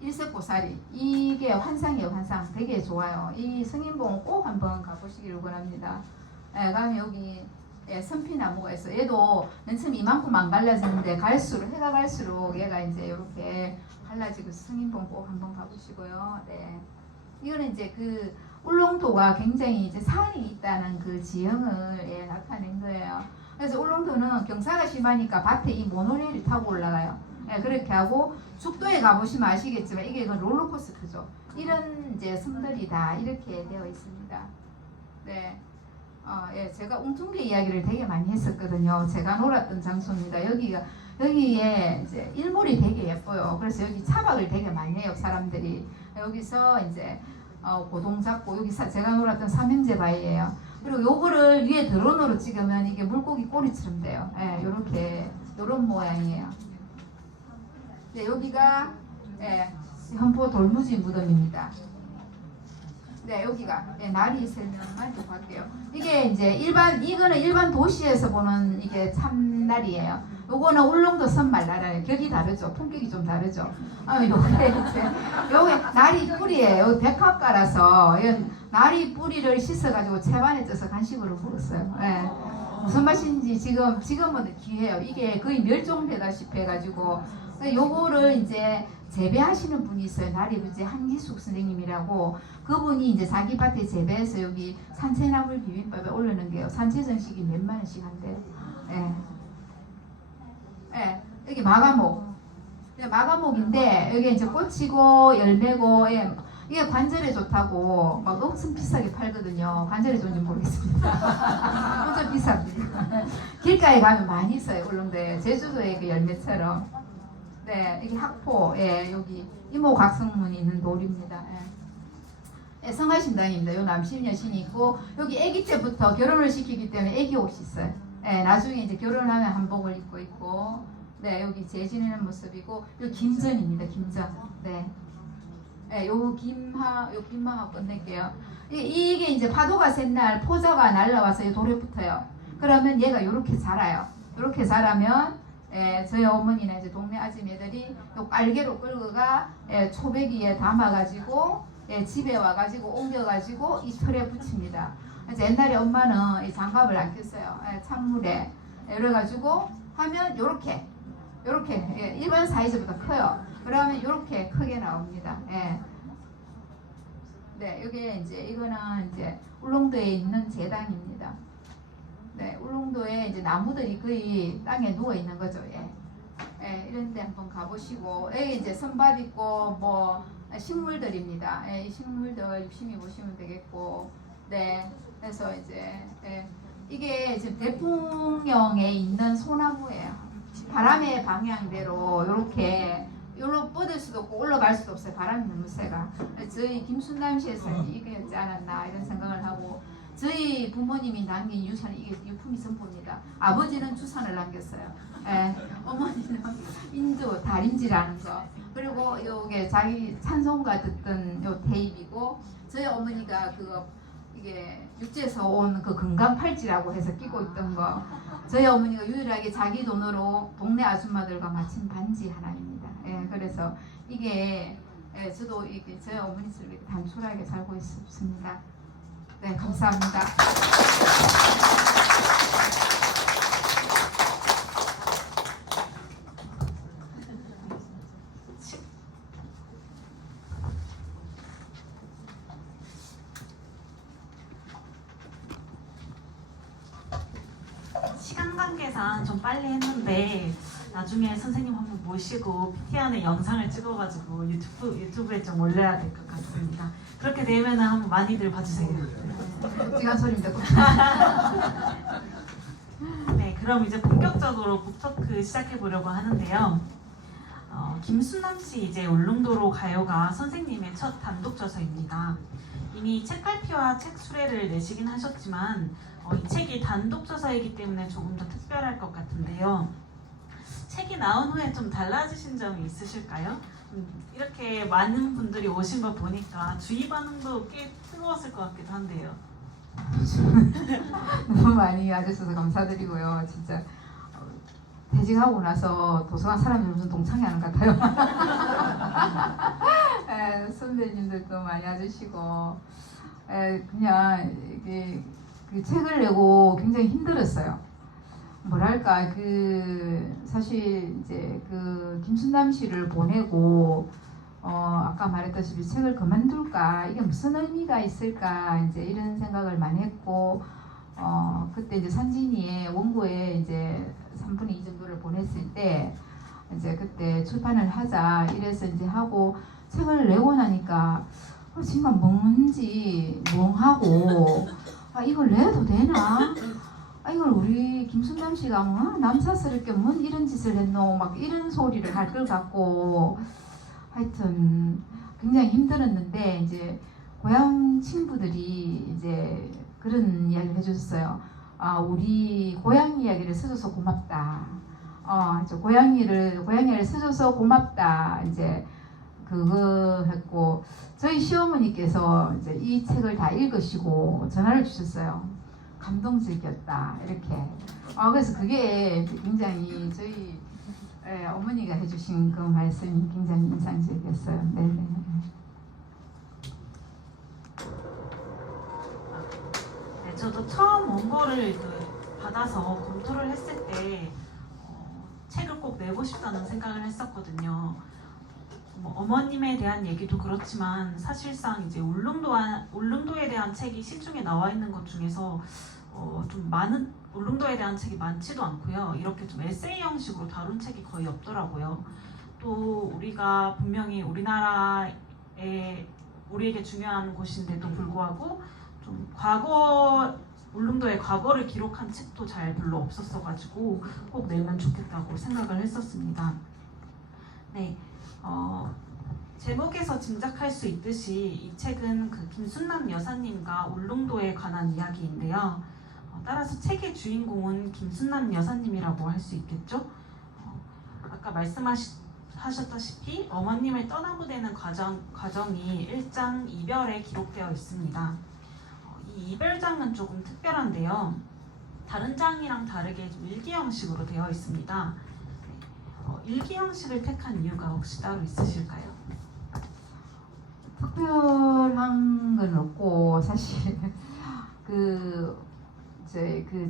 일색고사리 이게 환상이에요. 환상 되게 좋아요. 이 성인봉 꼭 한번 가보시기를 원합니다. 그다음에 여기 선피나무가 있어. 얘도 맨 처음 이만큼 안 갈라지는데 갈수록 해가 갈수록 얘가 이제 이렇게 갈라지고 성인봉 꼭 한번 가보시고요. 네. 이거는 이제 그 울릉도가 굉장히 이제 산이 있다는 그 지형을 나타낸 거예요. 그래서 울릉도는 경사가 심하니까 밭에 이 모노레일을 타고 올라가요. 그렇게 하고 죽도에 가보시면 아시겠지만 이게 롤러코스터죠. 이런 이제 섬들이 다 이렇게 되어 있습니다. 네. 제가 웅퉁리 이야기를 되게 많이 했었거든요. 제가 놀았던 장소입니다. 여기에 이제 일몰이 되게 예뻐요. 그래서 여기 차박을 되게 많이 해요, 사람들이. 여기서 이제 고동 잡고 여기 제가 놀았던 삼형제 바위예요. 그리고 요거를 위에 드론으로 찍으면 이게 물고기 꼬리처럼 돼요. 요렇게 요런 모양이에요. 네, 여기가 현포 돌무지 무덤입니다. 네, 여기가 날이 설명만 좀 할게요. 이게 이제 이거는 일반 도시에서 보는 이게 참날이에요. 요거는 울릉도 섬말나라예요. 격이 다르죠. 품격이 좀 다르죠. 요게 나리 뿌리예요. 백합가라서 나리 뿌리를 씻어가지고 채반에 쪄서 간식으로 먹었어요. 무슨 맛인지 지금은 귀해요. 이게 거의 멸종되다시피 해가지고 요거를 이제 재배하시는 분이 있어요. 나리부지 한기숙 선생님이라고. 그분이 이제 자기 밭에 재배해서 여기 산채나물 비빔밥에 올려놓은 게요. 산채 정식이 몇만 원씩 한대요. 여기 마가목. 마가목인데 여기 이제 꽃이고 열매고 이게 관절에 좋다고 막 엄청 비싸게 팔거든요. 관절에 좋은지 모르겠습니다. 엄청 비쌉니다. 길가에 가면 많이 있어요. 울릉도에 제주도의 그 열매처럼. 네, 이게 학포, 여기 이모각성문이 있는 돌입니다. 성하신당입니다. 요 남신 여신이 있고 여기 아기 때부터 결혼을 시키기 때문에 아기 옷이 있어요. 나중에 이제 결혼하면 한복을 입고 있고, 네, 여기 재지내는 모습이고, 요 김전입니다. 김전. 네, 요 김하고 끝낼게요. 이게 이제 파도가 센 날 포자가 날라와서 이 돌에 붙어요. 그러면 얘가 요렇게 자라요. 요렇게 자라면 저희 어머니나 이제 동네 아줌매들이 요 깔개로 끌고가 초배기에 담아가지고 집에 와가지고 옮겨가지고 이 철에 붙입니다. 그래서 옛날에 엄마는 이 장갑을 안 꼈어요. 찬물에 이래가지고 하면 요렇게 일반 사이즈보다 커요. 그러면 요렇게 크게 나옵니다. 네, 이게 이제 이거는 이제 울릉도에 있는 제당입니다. 네, 울릉도에 이제 나무들이 거의 땅에 누워 있는 거죠. 이런데 한번 가보시고 여기 이제 선밭 있고 뭐 식물들입니다. 이 식물들 유심히 보시면 되겠고, 네, 그래서 이제 이게 지금 대풍령에 있는 소나무예요. 바람의 방향대로 이렇게 여기로 뻗을 수도 없고 올라갈 수도 없어요. 바람이 너무 세가. 저희 김순남 씨에서는 이거였지 않았나 이런 생각을 하고, 저희 부모님이 남긴 유산이 이게 유품이 전부입니다. 아버지는 주산을 남겼어요. 어머니는 인두 다림질하는 거. 그리고 요게 자기 찬송가 듣던 요 테이프이고, 저희 어머니가 그거 이게 육지에서 온 그 금강 팔찌라고 해서 끼고 있던 거. 저희 어머니가 유일하게 자기 돈으로 동네 아줌마들과 맞춘 반지 하나입니다. 그래서 이게 저도 이게 저희 어머니처럼 이렇게 단촐하게 살고 있습니다. 네, 감사합니다. 시간 관계상 좀 빨리 했는데 나중에 선생님 한번 모시고 PT안에 영상을 찍어가지고 유튜브에 좀 올려야 될 것 같습니다. 그렇게 되면 한번 많이들 봐주세요. 묵직한 소리입니다. 네, 그럼 이제 본격적으로 북토크 시작해 보려고 하는데요. 김순남 씨 이제 울릉도로 가요가 선생님의 첫 단독 저서입니다. 이미 책갈피와 책 수레를 내시긴 하셨지만 이 책이 단독 저서이기 때문에 조금 더 특별할 것 같은데요. 책이 나온 후에 좀 달라지신 점이 있으실까요? 이렇게 많은 분들이 오신 거 보니까 주위 반응도 꽤 뜨거웠을 것 같기도 한데요. 너무 많이 와주셔서 감사드리고요. 진짜 퇴직하고 나서 도서관 사람들 무슨 동창회 하는 것 같아요. 선배님들도 많이 와주시고 그냥 이게 그 책을 내고 굉장히 힘들었어요. 뭐랄까 사실 이제 김순남 씨를 보내고 아까 말했다시피 책을 그만둘까 이게 무슨 의미가 있을까 이제 이런 생각을 많이 했고 그때 이제 산진이의 원고에 이제 3분의 2 정도를 보냈을 때 이제 그때 출판을 하자 이래서 이제 하고 책을 내고 나니까 정말 뭔지 멍하고 이걸 내도 되나? 이걸 우리 김순남 씨가 뭐 남사스럽게 뭔 이런 짓을 했노 막 이런 소리를 할 걸 같고 하여튼 굉장히 힘들었는데 이제 고향 친구들이 이제 그런 이야기를 해줬어요. 우리 고향 이야기를 써줘서 고맙다. 고향 이야기를 써줘서 고맙다. 이제 그거 했고 저희 시어머니께서 이제 이 책을 다 읽으시고 전화를 주셨어요. 감동적이었다 이렇게. 그래서 그게 굉장히 저희 어머니가 해주신 그 말씀이 굉장히 인상적이었어요. 네네. 네, 저도 처음 원고를 받아서 검토를 했을 때 책을 꼭 내고 싶다는 생각을 했었거든요. 어머님에 대한 얘기도 그렇지만 사실상 이제 울릉도에 대한 책이 시중에 나와 있는 것 중에서 좀 많은 울릉도에 대한 책이 많지도 않고요. 이렇게 좀 에세이 형식으로 다룬 책이 거의 없더라고요. 또 우리가 분명히 우리에게 중요한 곳인데도 불구하고 좀 울릉도의 과거를 기록한 책도 잘 별로 없었어가지고 꼭 내면 좋겠다고 생각을 했었습니다. 네. 제목에서 짐작할 수 있듯이 이 책은 김순남 여사님과 울릉도에 관한 이야기인데요. 따라서 책의 주인공은 김순남 여사님이라고 할 수 있겠죠. 아까 말씀하셨다시피 어머님을 떠나보내는 과정이 일장 이별에 기록되어 있습니다. 이 이별장은 조금 특별한데요. 다른 장이랑 다르게 좀 일기 형식으로 되어 있습니다. 일기 형식을 택한 이유가 혹시 따로 있으실까요? 특별한 건 없고 사실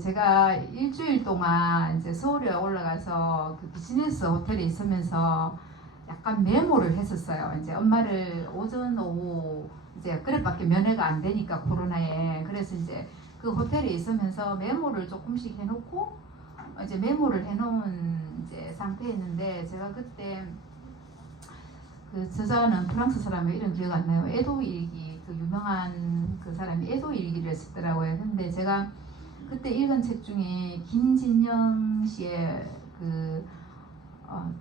제가 일주일 동안 이제 서울에 올라가서 비즈니스 호텔에 있으면서 약간 메모를 했었어요. 이제 엄마를 오전 오후 이제 그릇밖에 면회가 안 되니까 코로나에. 그래서 이제 그 호텔에 있으면서 메모를 조금씩 해놓고 이제 메모를 해놓은 이제 상태였는데 제가 그때 그 저자는 프랑스 사람의 이름 기억 안 나요. 에도일기 유명한 그 사람이 에도일기를 썼더라고요. 근데 제가 그때 읽은 책 중에 김진영 씨의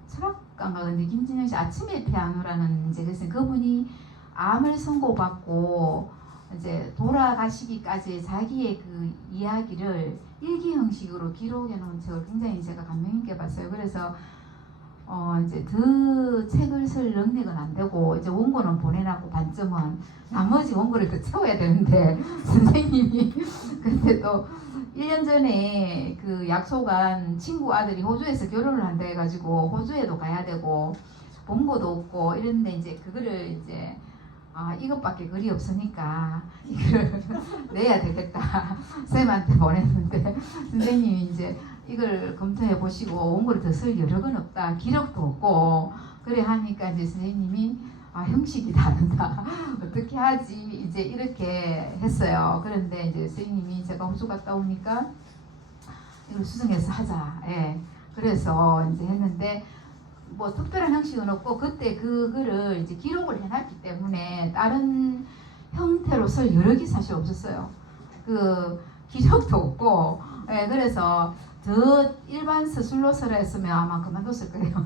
철학가인가 근데 김진영 씨 아침의 피아노라는 이제 그래서 그분이 암을 선고받고 이제 돌아가시기까지 자기의 그 이야기를 일기 형식으로 기록해 놓은 책을 굉장히 제가 감명 있게 봤어요. 그래서 이제 더 책을 쓸 능력은 안 되고 이제 원고는 보내놨고 반점은 나머지 원고를 더 채워야 되는데 선생님이 그때 또 1년 전에 그 약속한 친구 아들이 호주에서 결혼을 한다 해가지고 호주에도 가야 되고 본고도 없고 이랬는데 이제 그거를 이제 이것밖에 글이 없으니까 이걸 내야 되겠다 쌤한테 보냈는데 선생님이 이제 이걸 검토해 보시고 원고를 더 쓸 여력은 없다 기록도 없고 그래 하니까 이제 선생님이 형식이 다르다 어떻게 하지 이제 이렇게 했어요. 그런데 이제 선생님이 제가 호주 갔다 오니까 이걸 수정해서 하자. 그래서 이제 했는데 뭐 특별한 형식은 없고 그때 그거를 이제 기록을 해놨기 때문에 다른 형태로 쓸 여력이 사실 없었어요. 그 기록도 없고 그래서 더 일반 서술로서라 했으면 아마 그만뒀을 거예요.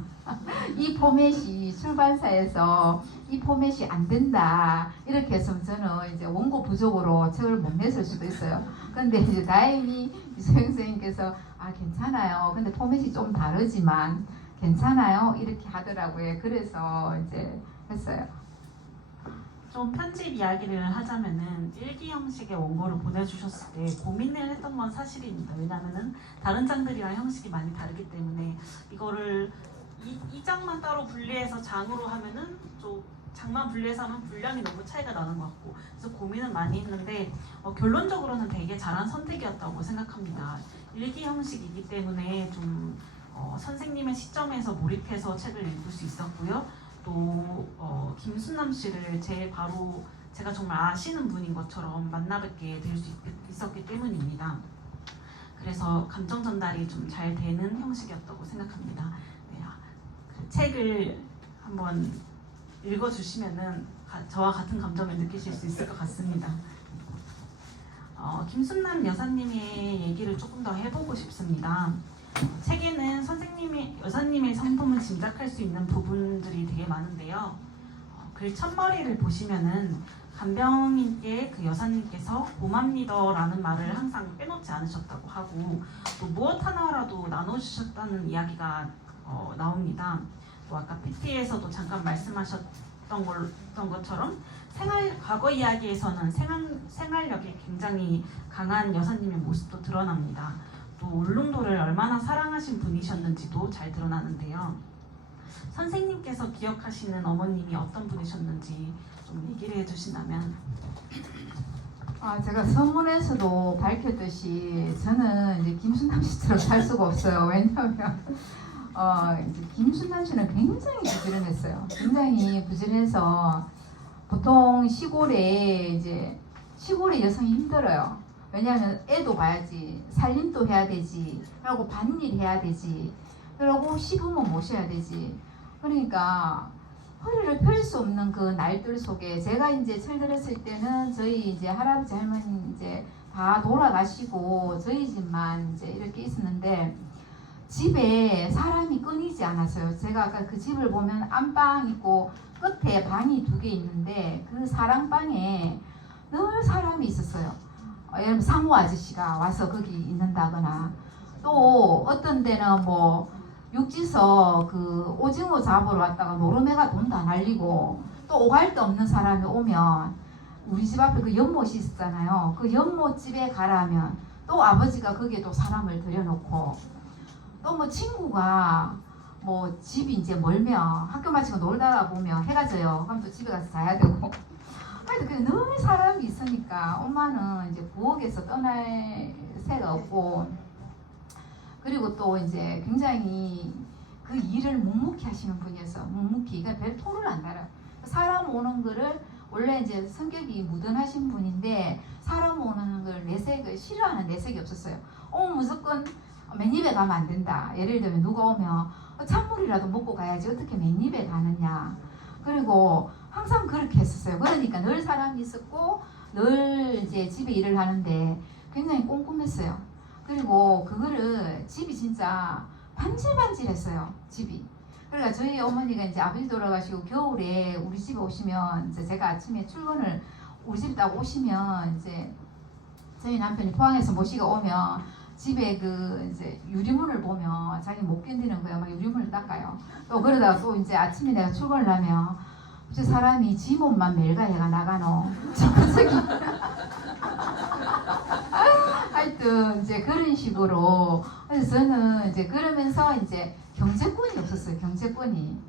이 포맷이 출판사에서 이 포맷이 안 된다 이렇게 했으면 저는 이제 원고 부족으로 책을 못 냈을 수도 있어요. 근데 이제 다행히 이소영 선생님께서 아 괜찮아요. 근데 포맷이 좀 다르지만 괜찮아요 이렇게 하더라고요. 그래서 이제 했어요. 좀 편집 이야기를 하자면은 일기 형식의 원고를 보내주셨을 때 고민을 했던 건 사실입니다. 왜냐하면은 다른 장들이랑 형식이 많이 다르기 때문에 이거를 이 장만 따로 분리해서 장으로 하면은 좀 장만 분리해서 하면 분량이 너무 차이가 나는 것 같고 그래서 고민은 많이 했는데 결론적으로는 되게 잘한 선택이었다고 생각합니다. 일기 형식이기 때문에 좀 선생님의 시점에서 몰입해서 책을 읽을 수 있었고요. 또 김순남 씨를 제가 정말 아시는 분인 것처럼 만나뵙게 될 수 있었기 때문입니다. 그래서 감정 전달이 좀 잘 되는 형식이었다고 생각합니다. 네, 그 책을 한번 읽어주시면은 저와 같은 감정을 느끼실 수 있을 것 같습니다. 김순남 여사님의 얘기를 조금 더 해보고 싶습니다. 책에는 여사님의 성품을 짐작할 수 있는 부분들이 되게 많은데요. 글 첫머리를 보시면은 간병인께 그 여사님께서 고맙니더라는 말을 항상 빼놓지 않으셨다고 하고 또 무엇 하나라도 나눠주셨다는 이야기가 나옵니다. 또 아까 PT에서도 잠깐 말씀하셨던 것처럼 과거 이야기에서는 생활력이 굉장히 강한 여사님의 모습도 드러납니다. 또 울릉도를 얼마나 사랑하신 분이셨는지도 잘 드러나는데요. 선생님께서 기억하시는 어머님이 어떤 분이셨는지 좀 얘기를 해주신다면. 제가 서문에서도 밝혔듯이 저는 이제 김순남 씨처럼 살 수가 없어요. 왜냐하면 이제 김순남 씨는 굉장히 부지런했어요. 굉장히 부지런해서 보통 시골에 여성이 힘들어요. 왜냐하면 애도 봐야지, 살림도 해야 되지, 그리고 밭일 해야 되지, 그리고 시부모 모셔야 되지. 그러니까 허리를 펼 수 없는 그 날들 속에 제가 이제 철들었을 때는 저희 이제 할아버지 할머니 이제 다 돌아가시고 저희 집만 이제 이렇게 있었는데 집에 사람이 끊이지 않았어요. 제가 아까 그 집을 보면 안방 있고 끝에 방이 2개 있는데 그 사랑방에 늘 사람이 있었어요. 예를 들면 상호 아저씨가 와서 거기 있는다거나 또 어떤 데는 뭐 육지서 그 오징어 잡으러 왔다가 노름해가 돈 다 날리고 또 오갈 데 없는 사람이 오면 우리 집 앞에 그 연못이 있었잖아요. 그 연못집에 가라면 또 아버지가 거기에 또 사람을 들여놓고 또 뭐 친구가 뭐 집이 이제 멀면 학교 마치고 놀다가 보면 해가 져요. 그럼 또 집에 가서 자야 되고 하여튼 늘 사람이 있으니까 엄마는 이제 부엌에서 떠날 새가 없고 그리고 또 이제 굉장히 그 일을 묵묵히 하시는 분이어서 묵묵히 그러니까 별 토를 안 달아요. 사람 오는 거를 원래 이제 성격이 무던하신 분인데 사람 오는 걸 내색을 싫어하는 내색이 없었어요. 무조건 맨입에 가면 안 된다. 예를 들면 누가 오면 찬물이라도 먹고 가야지 어떻게 맨입에 가느냐. 그리고 항상 그렇게 했었어요. 그러니까 늘 사람이 있었고 늘 이제 집에 일을 하는데 굉장히 꼼꼼했어요. 그리고 그거를 집이 진짜 반질반질했어요. 집이. 그러니까 저희 어머니가 이제 아버지 돌아가시고 겨울에 우리 집에 오시면 이제 제가 아침에 출근을 우리 집에 딱 오시면 이제 저희 남편이 포항에서 모시고 오면 집에 그 이제 유리문을 보면 자기 못 견디는 거예요. 막 유리문을 닦아요. 또 그러다가 또 이제 아침에 내가 출근을 하면 저 사람이 지 몸만 멜가해가 나가노. 저기 하여튼 이제 그런 식으로 그래서 저는 이제 그러면서 이제 경제권이 없었어요. 경제권이.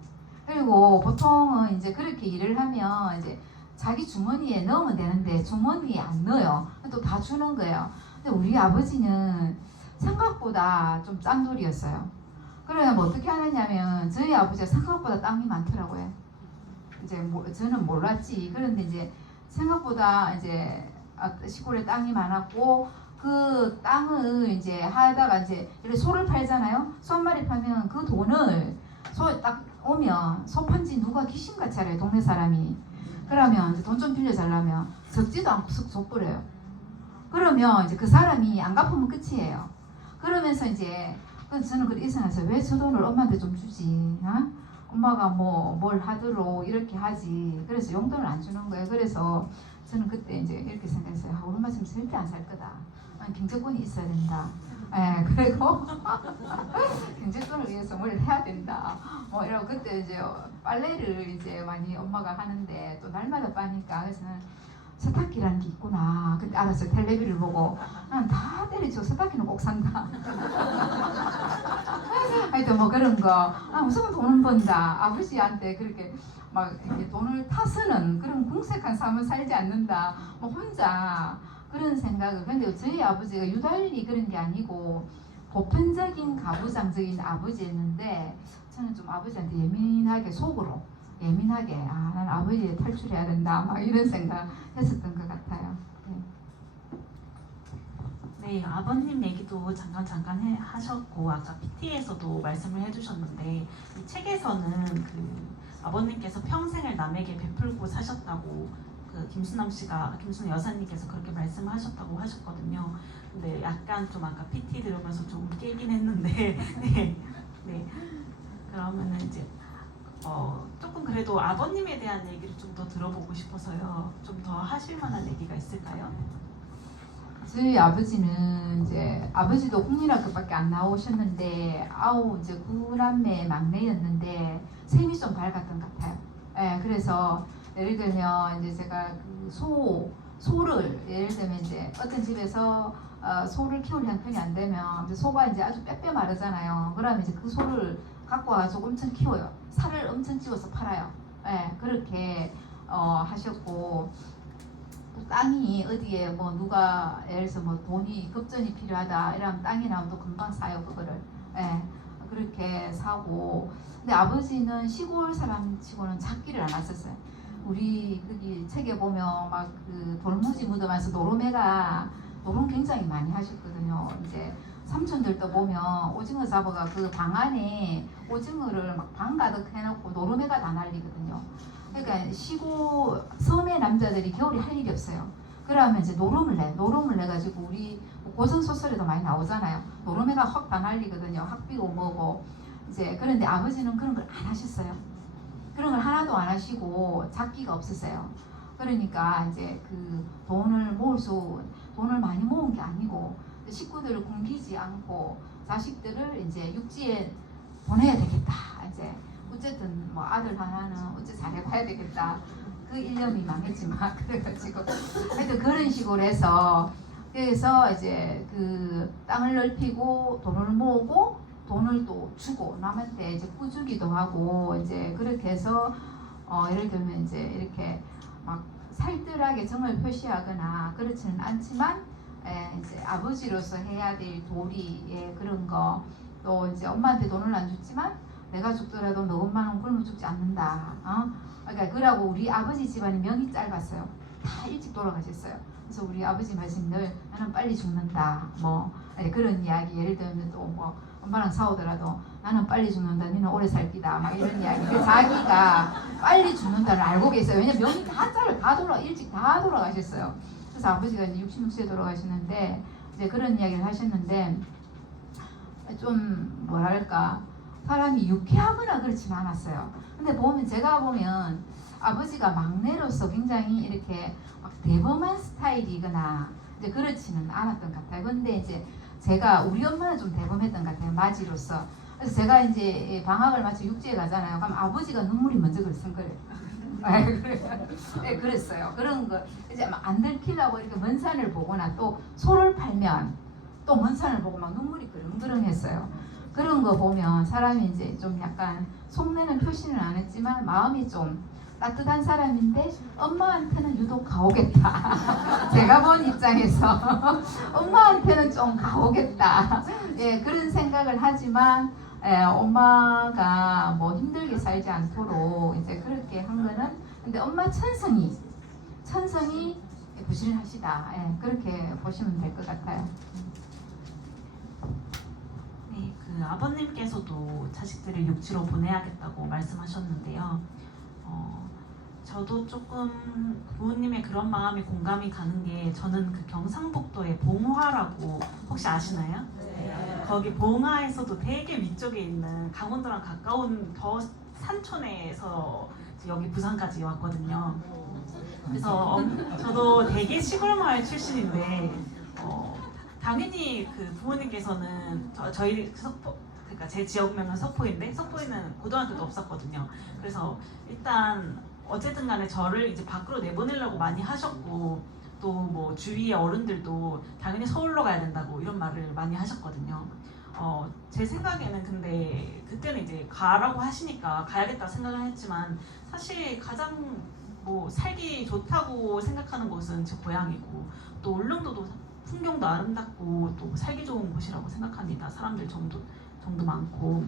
그리고 보통은 이제 그렇게 일을 하면 이제 자기 주머니에 넣으면 되는데 주머니에 안 넣어요. 또 다 주는 거예요. 근데 우리 아버지는 생각보다 좀 짠돌이었어요. 그래야 뭐 어떻게 하느냐면 저희 아버지가 생각보다 땅이 많더라고요. 이제 저는 몰랐지. 그런데 이제 생각보다 이제 시골에 땅이 많았고 그 땅을 이제 하다가 이제 이렇게 소를 팔잖아요. 소 한 마리 팔면 그 돈을 소 딱 오면 소 판지 누가 귀신같이 알아요. 동네 사람이. 그러면 돈 좀 빌려달라면 적지도 않고 쑥 줘버려요. 그러면 이제 그 사람이 안 갚으면 끝이에요. 그러면서 이제 저는 그렇게 일생에서 왜 저 돈을 엄마한테 좀 주지? 어? 엄마가 뭐 뭘 하도록 이렇게 하지. 그래서 용돈을 안 주는 거예요. 그래서 저는 그때 이제 이렇게 생각했어요. 우리 엄마 지금 절대 안 살 거다. 경제권이 있어야 된다. 예, 그리고 경제권을 위해서 뭘 해야 된다. 뭐 이러고 그때 이제 빨래를 이제 많이 엄마가 하는데 또 날마다 빠니까 그래서 세탁기라는 게 있구나. 그때 알았어요. 텔레비를 보고 난 다 때리죠. 세탁기는 꼭 산다. 하여튼 뭐 그런 거. 무조건 돈은 번다. 아버지한테 그렇게 막 이렇게 돈을 타쓰는 그런 궁색한 삶을 살지 않는다. 뭐 혼자 그런 생각을. 근데 저희 아버지가 유달리 그런 게 아니고 보편적인 가부장적인 아버지였는데 저는 좀 아버지한테 예민하게 속으로 예민하게 난 아버지에 탈출해야 된다 막 이런 생각 했었던 것 같아요. 네, 아버님 얘기도 잠깐 하셨고 아까 PT에서도 말씀을 해주셨는데 이 책에서는 그 아버님께서 평생을 남에게 베풀고 사셨다고 그 김순남 여사님께서 그렇게 말씀하셨다고 하셨거든요. 근데 약간 좀 아까 PT 들으면서 좀 깨긴 했는데 네. 그러면은 이제 조금 그래도 아버님에 대한 얘기를 좀 더 들어보고 싶어서요. 좀 더 하실 만한 얘기가 있을까요? 저희 아버지는 이제 아버지도 국민학교밖에 안 나오셨는데 이제 9남매 막내였는데 셈이 좀 밝았던 것 같아요. 예, 그래서 예를 들면 이제 제가 그 소를 예를 들면 이제 어떤 집에서 소를 키울 형편이 안 되면 이제 소가 이제 아주 빼빼 마르잖아요. 그러면 이제 그 소를 갖고 와서 엄청 키워요. 살을 엄청 찌워서 팔아요. 예, 그렇게 하셨고 또 땅이 어디에 뭐 누가 예를 들어서 뭐 돈이 급전이 필요하다 이러면 땅이 나오면 또 금방 사요 그거를. 예, 그렇게 사고. 근데 아버지는 시골 사람치고는 작기를 안 하셨어요. 우리 거기 책에 보면 막 그 돌무지 무덤에서 노름 굉장히 많이 하셨거든요. 이제 삼촌들도 보면 오징어 잡아가 그 방 안에 오징어를 막 방 가득 해놓고 노름해가 다 날리거든요. 그러니까 시골 섬의 남자들이 겨울에 할 일이 없어요. 그러면 이제 노름을 내가지고 우리 고전 소설에도 많이 나오잖아요. 노름해가 확 다 날리거든요. 학비고 뭐고 이제. 그런데 아버지는 그런 걸 안 하셨어요. 그런 걸 하나도 안 하시고 작기가 없었어요. 그러니까 이제 그 돈을 많이 모은 게 아니고 식구들을 굶기지 않고 자식들을 이제 육지에 보내야 되겠다. 이제 어쨌든 뭐 아들 하나는 어째 잘해봐야 되겠다. 그 일념이 망했지만 그래가지고 하여튼 그런 식으로 해서 그래서 이제 그 땅을 넓히고 돈을 모으고 돈을 또 주고 남한테 이제 꾸주기도 하고 이제 그렇게 해서 예를 들면 이제 이렇게 막 살뜰하게 정을 표시하거나 그렇지는 않지만 이제 아버지로서 해야 될 도리 그런 거 또 이제 엄마한테 돈을 안 줬지만 내가 죽더라도 너 엄마는 굶어 죽지 않는다. 그러니까 그러고 우리 아버지 집안이 명이 짧았어요. 다 일찍 돌아가셨어요. 그래서 우리 아버지 말씀 늘 나는 빨리 죽는다. 뭐 그런 이야기 예를 들면 또 뭐 엄마랑 싸우더라도 나는 빨리 죽는다. 너는 오래 살 기다. 막 이런 이야기. 자기가 빨리 죽는다를 알고 계세요. 왜냐면 명이 일찍 다 돌아가셨어요. 그래서 아버지가 이제 66세에 돌아가셨는데 이제 그런 이야기를 하셨는데 좀 뭐랄까 사람이 유쾌하거나 그렇지는 않았어요. 근데 제가 보면 아버지가 막내로서 굉장히 이렇게 막 대범한 스타일이거나 이제 그렇지는 않았던 것 같아요. 근데 이제 우리 엄마는 좀 대범했던 것 같아요. 마지로서. 그래서 제가 이제 방학을 마치 육지에 가잖아요. 그럼 아버지가 눈물이 먼저 글쓴 거예요. 네, 그랬어요. 그런 거 이제 막 안 들키려고 이렇게 먼 산을 보거나 또 소를 팔면 또 먼 산을 보고 막 눈물이 그릉그릉했어요. 그런 거 보면 사람이 이제 좀 약간 속내는 표시는 안 했지만 마음이 좀 따뜻한 사람인데 엄마한테는 유독 가오겠다. 제가 본 입장에서 엄마한테는 좀 가오겠다. 예, 그런 생각을 하지만 엄마가 뭐 힘들게 살지 않도록 이제 그렇게 한 거는 근데 엄마 천성이 부실하시다. 예, 그렇게 보시면 될 것 같아요. 네, 그 아버님께서도 자식들을 육지로 보내야겠다고 말씀하셨는데요. 저도 조금 부모님의 그런 마음이 공감이 가는 게 저는 그 경상북도의 봉화라고 혹시 아시나요? 네. 거기 봉화에서도 되게 위쪽에 있는 강원도랑 가까운 더 산촌에서 여기 부산까지 왔거든요. 그래서 저도 되게 시골 마을 출신인데 당연히 그 부모님께서는 저희 석포, 그러니까 제 지역명은 석포인데 석포에는 고등학교도 없었거든요. 그래서 일단 어쨌든 간에 저를 이제 밖으로 내보내려고 많이 하셨고, 또 뭐 주위의 어른들도 당연히 서울로 가야 된다고 이런 말을 많이 하셨거든요. 제 생각에는 근데 그때는 이제 가라고 하시니까 가야겠다 생각을 했지만, 사실 가장 뭐 살기 좋다고 생각하는 곳은 제 고향이고, 또 울릉도도 풍경도 아름답고 또 살기 좋은 곳이라고 생각합니다. 사람들 정도 많고.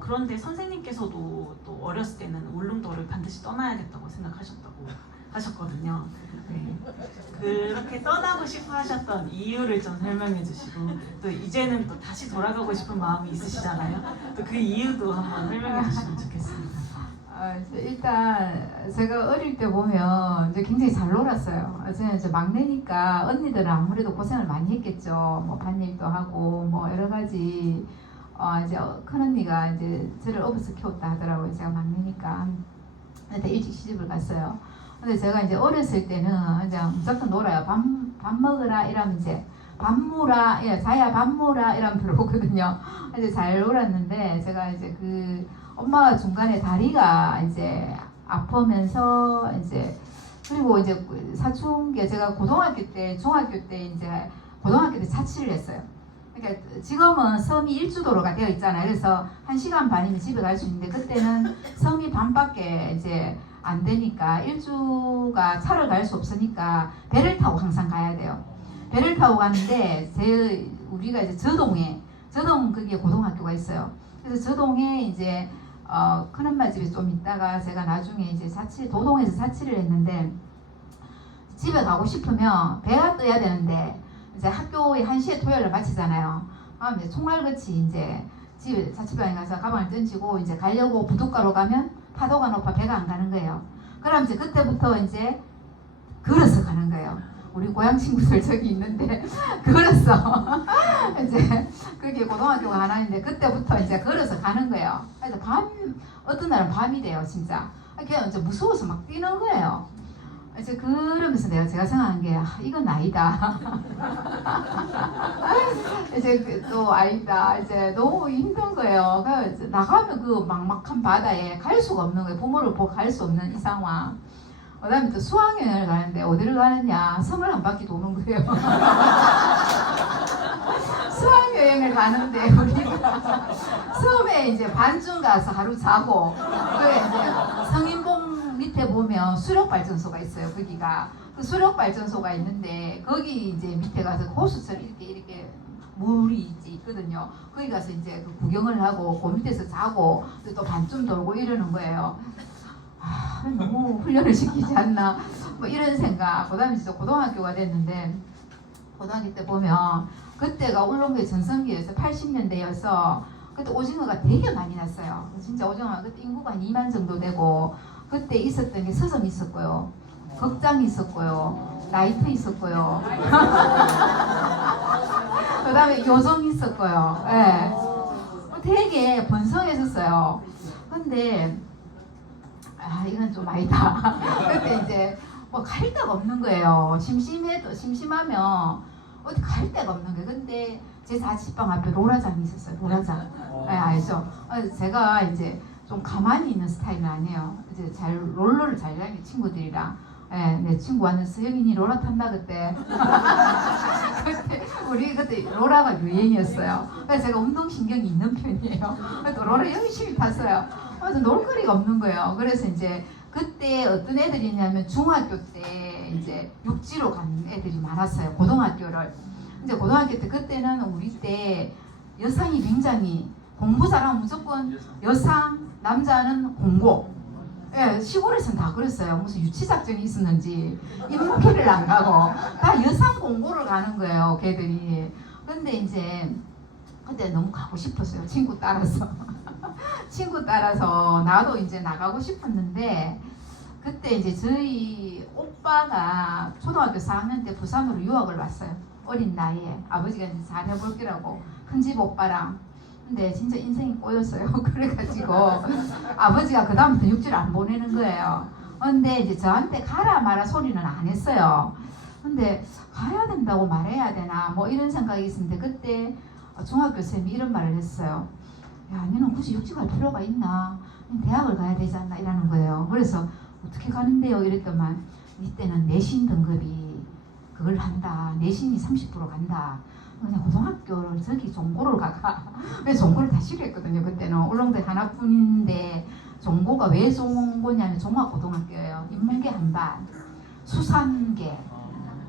그런데 선생님께서도 또 어렸을 때는 울릉도를 반드시 떠나야겠다고 생각하셨다고 하셨거든요. 네. 그렇게 떠나고 싶어 하셨던 이유를 좀 설명해 주시고, 또 이제는 또 다시 돌아가고 싶은 마음이 있으시잖아요. 또 그 이유도 한번 설명해 주시면 좋겠습니다. 일단 제가 어릴 때 보면 이제 굉장히 잘 놀았어요. 저는 이제 막내니까 언니들은 아무래도 고생을 많이 했겠죠. 뭐 밭일도 하고 뭐 여러 가지. 이제 큰 언니가 이제 저를 업어서 키웠다 하더라고요. 제가 막내니까. 근데 일찍 시집을 갔어요. 근데 제가 이제 어렸을 때는 이제 무조건 놀아요. 밥 먹으라 이러면 이제 밥 무라, 자야 밥 무라 이러면 들어오거든요. 이제 잘 놀았는데, 제가 이제 그 엄마가 중간에 다리가 이제 아프면서 이제, 그리고 이제 사춘기, 제가 고등학교 때, 중학교 때 이제 고등학교 때 자취를 했어요. 그러니까 지금은 섬이 일주도로가 되어 있잖아요. 그래서 1시간 반이면 집에 갈 수 있는데, 그때는 섬이 반밖에 이제 안 되니까 일주가 차를 갈 수 없으니까 배를 타고 항상 가야 돼요. 배를 타고 가는데 우리가 이제 저동 그게 고등학교가 있어요. 그래서 저동에 이제 큰엄마 집에 좀 있다가 제가 나중에 이제 도동에서 자취를 했는데, 집에 가고 싶으면 배가 떠야 되는데 이제 학교에 1시에 토요일을 마치잖아요. 그럼 이제 총알같이 이제 집에 자취방에 가서 가방을 던지고 이제 가려고 부둣가로 가면 파도가 높아 배가 안 가는 거예요. 그럼 이제 그때부터 이제 걸어서 가는 거예요. 우리 고향 친구들 저기 있는데 걸었어. 이제 그게 고등학교가 하나인데 그때부터 이제 걸어서 가는 거예요. 그래서 어떤 날은 밤이 돼요, 진짜. 그냥 이제 무서워서 막 뛰는 거예요. 이제 그러면서 제가 생각한 게, 이건 아니다. 이제 또 아니다. 이제 너무 힘든 거예요. 그래서 나가면 그 막막한 바다에 갈 수가 없는 거예요. 부모를 보고 갈 수 없는 이 상황. 그 다음에 또 수학여행을 가는데 어디를 가느냐, 섬을 한 바퀴 도는 거예요. 수학여행을 가는데 우리가 섬에 이제 반쯤 가서 하루 자고, 그래 이제 성인봉 밑에 보면 수력발전소가 있어요. 거기가 그 수력발전소가 있는데, 거기 이제 밑에 가서 호수처럼 이렇게 물이 있거든요. 거기 가서 이제 그 구경을 하고 그 밑에서 자고 또 반쯤 돌고 이러는 거예요. 너무 훈련을 시키지 않나 뭐 이런 생각. 그 다음에 진짜 고등학교가 됐는데, 고등학교 때 보면 그때가 울릉도의 전성기에서 80년대여서 그때 오징어가 되게 많이 났어요. 진짜 오징어가 그때 인구가 한 2만 정도 되고, 그때 있었던 게 서점 있었고요, 극장 있었고요, 나이트 있었고요, 그 다음에 요정 있었고요. 예. 되게 번성했었어요. 근데 이건 좀 아니다. 그때 이제 뭐 갈 데가 없는 거예요. 심심하면 어디 갈 데가 없는 거예요. 근데 제 자취방 앞에 롤라장이 있었어요. 롤라장. 알죠? 제가 이제 좀 가만히 있는 스타일은 아니에요. 이제 롤러를 잘 다니는 친구들이랑. 내 친구 완전 서영인이 롤라 탄다 그때. 우리 그때 롤라가 유행이었어요. 그래서 제가 운동신경이 있는 편이에요. 그래서 롤라 열심히 탔어요. 그래서 놀거리가 없는 거예요. 그래서 이제 그때 어떤 애들이 있냐면, 중학교 때 이제 육지로 가는 애들이 많았어요. 고등학교를. 이제 고등학교 때, 그때는 우리 때 여상이 굉장히, 공부 잘하면 무조건 여상, 남자는 공고. 시골에서는 다 그랬어요. 무슨 유치작전이 있었는지 인문계를 안 가고 다 여상 공고를 가는 거예요, 걔들이. 근데 이제 그때 너무 가고 싶었어요, 친구 따라서. 친구 따라서 나도 이제 나가고 싶었는데, 그때 이제 저희 오빠가 초등학교 4학년 때 부산으로 유학을 왔어요. 어린 나이에 아버지가 이제 잘 해볼 거라고 큰 집 오빠랑. 근데 진짜 인생이 꼬였어요. 그래가지고 아버지가 그 다음부터 육지를 안 보내는 거예요. 근데 이제 저한테 가라 마라 소리는 안 했어요. 근데 가야 된다고 말해야 되나 뭐 이런 생각이 있었는데 그때 중학교 쌤이 이런 말을 했어요. 야, 너는 굳이 육지 갈 필요가 있나? 대학을 가야 되지 않나 이라는 거예요. 그래서 어떻게 가는데요? 이랬더만 이때는 내신 등급이 그걸 한다. 내신이 30% 간다. 그냥 고등학교를 저기 종고를 가가. 왜 종고를 다 싫어했거든요. 그때는 울릉도 하나뿐인데 종고가 왜 종고냐면 종합고등학교예요. 인문계 한반, 수산계,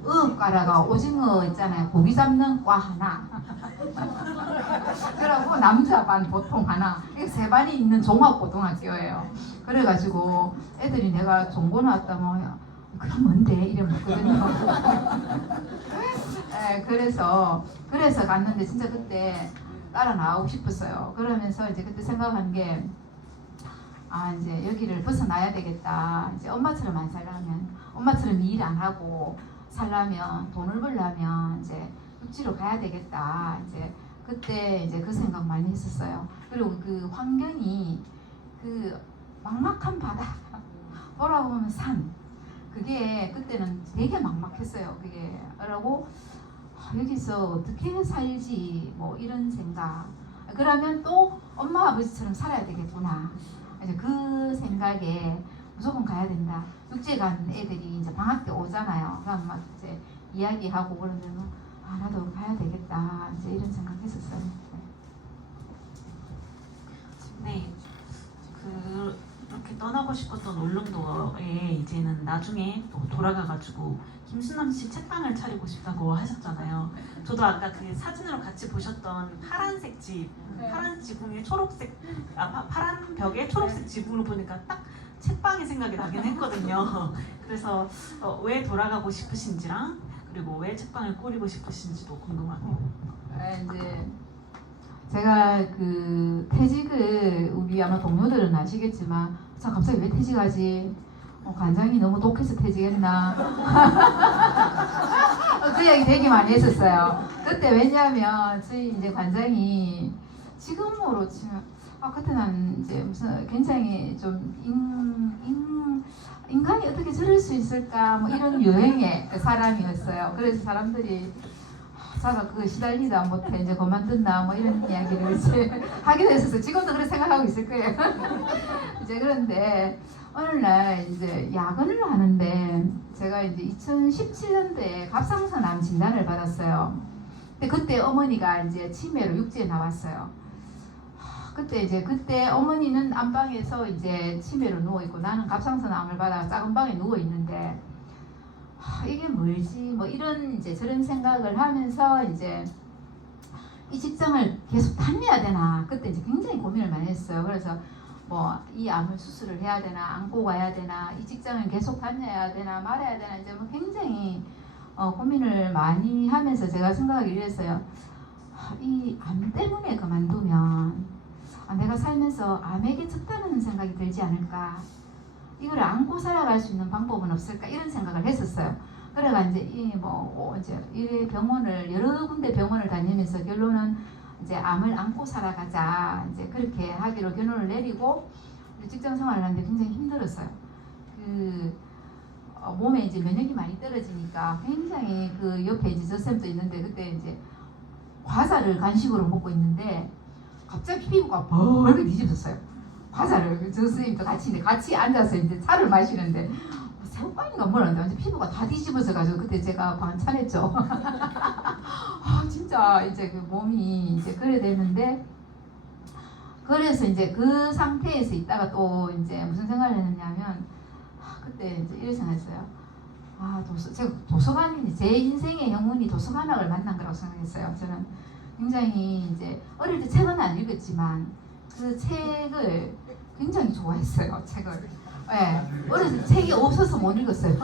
의과라가 오징어 있잖아요. 고기 잡는 과 하나. 그리고 남자 반 보통 하나. 이게 세 반이 있는 종합고등학교예요. 그래가지고 애들이 내가 종고 나왔다면 그럼 뭔데? 이래 묻거든요. 네, 그래서 갔는데 진짜 그때 따라 나오고 싶었어요. 그러면서 이제 그때 생각한 게 이제 여기를 벗어나야 되겠다. 이제 엄마처럼 안 살려면 엄마처럼 일 안 하고 살려면 돈을 벌려면 이제 육지로 가야 되겠다. 이제 그때 이제 그 생각 많이 했었어요. 그리고 그 환경이 그 막막한 바다 돌아보면 산 그게 그때는 되게 막막했어요. 그게 그러고 여기서 어떻게 살지 뭐 이런 생각. 그러면 또 엄마 아버지처럼 살아야 되겠구나. 이제 그 생각에 무조건 가야 된다. 육지에 간 애들이 이제 방학 때 오잖아요. 그럼 막 이제 이야기하고 그러면 나도 가야 되겠다. 이제 이런 생각했었어요. 네, 그렇게 떠나고 싶었던 울릉도에 이제는 나중에 또 돌아가가지고 김순남 씨 책방을 차리고 싶다고 하셨잖아요. 저도 아까 그 사진으로 같이 보셨던 파란색 집, 파란 지붕에 초록색, 파란 벽에 초록색 지붕을 보니까 딱 책방이 생각이 나긴 했거든요. 그래서 왜 돌아가고 싶으신지랑 그리고 왜 책방을 꾸리고 싶으신지도 궁금하네요. 이제 제가 그 퇴직을 우리 아마 동료들은 아시겠지만 자 갑자기 왜 퇴직하지? 관장이 너무 독해서 퇴직했나? 그 얘기 되게 많이 했었어요. 그때 왜냐하면 저희 이제 관장이 지금으로 치면 그때는 이제 무슨 굉장히 좀 인간이 어떻게 저럴 수 있을까 뭐 이런 유행의 사람이었어요. 그래서 사람들이 자가 그거 시달리다 못해 이제 그만둔다 뭐 이런 이야기를 이제 하게 됐었어요. 지금도 그렇게 생각하고 있을 거예요. 이제 그런데 어느 날 이제 야근을 하는데 제가 이제 2017년도에 갑상선암 진단을 받았어요. 근데 그때 어머니가 이제 치매로 육지에 나왔어요. 그때 어머니는 안방에서 이제 치매로 누워 있고 나는 갑상선암을 받아 작은 방에 누워 있는데 이게 뭘지 뭐 이런 이제 저런 생각을 하면서 이제 이 직장을 계속 다녀야 되나 그때 이제 굉장히 고민을 많이 했어요. 그래서 뭐 이 암을 수술을 해야 되나 안고 가야 되나 이 직장을 계속 다녀야 되나 말아야 되나 이제 뭐 굉장히 고민을 많이 하면서 제가 생각하기 이랬어요. 이 암 때문에 그만두면 내가 살면서 암에게 졌다는 생각이 들지 않을까? 이걸 안고 살아갈 수 있는 방법은 없을까? 이런 생각을 했었어요. 그래가 이제 이제 병원을 여러 군데 병원을 다니면서 결론은 이제 암을 안고 살아가자 이제 그렇게 하기로 결론을 내리고 직장 생활을 하는데 굉장히 힘들었어요. 몸에 이제 면역이 많이 떨어지니까 굉장히 그 옆에 이제 저 쌤도 있는데 그때 이제 과자를 간식으로 먹고 있는데 갑자기 피부가 벌게 뒤집었어요. 과자를 저 선생님도 같이 앉아서 이제 차를 마시는데 새우깡인가 뭐라는데 완전 피부가 다 뒤집어져 가지고 그때 제가 반찬했죠. 진짜 이제 그 몸이 이제 그래 되는데 그래서 이제 그 상태에서 있다가 또 이제 무슨 생각을 했냐면 그때 이제 이런 생각했어요. 제가 도서관이 제 인생의 영혼이 도서관학을 만난 거라고 생각했어요. 저는 굉장히 이제 어릴 때 책은 안 읽었지만 그 책을 굉장히 좋아했어요. 책을. 네. 어렸을 때 책이 없어서 못 읽었어요.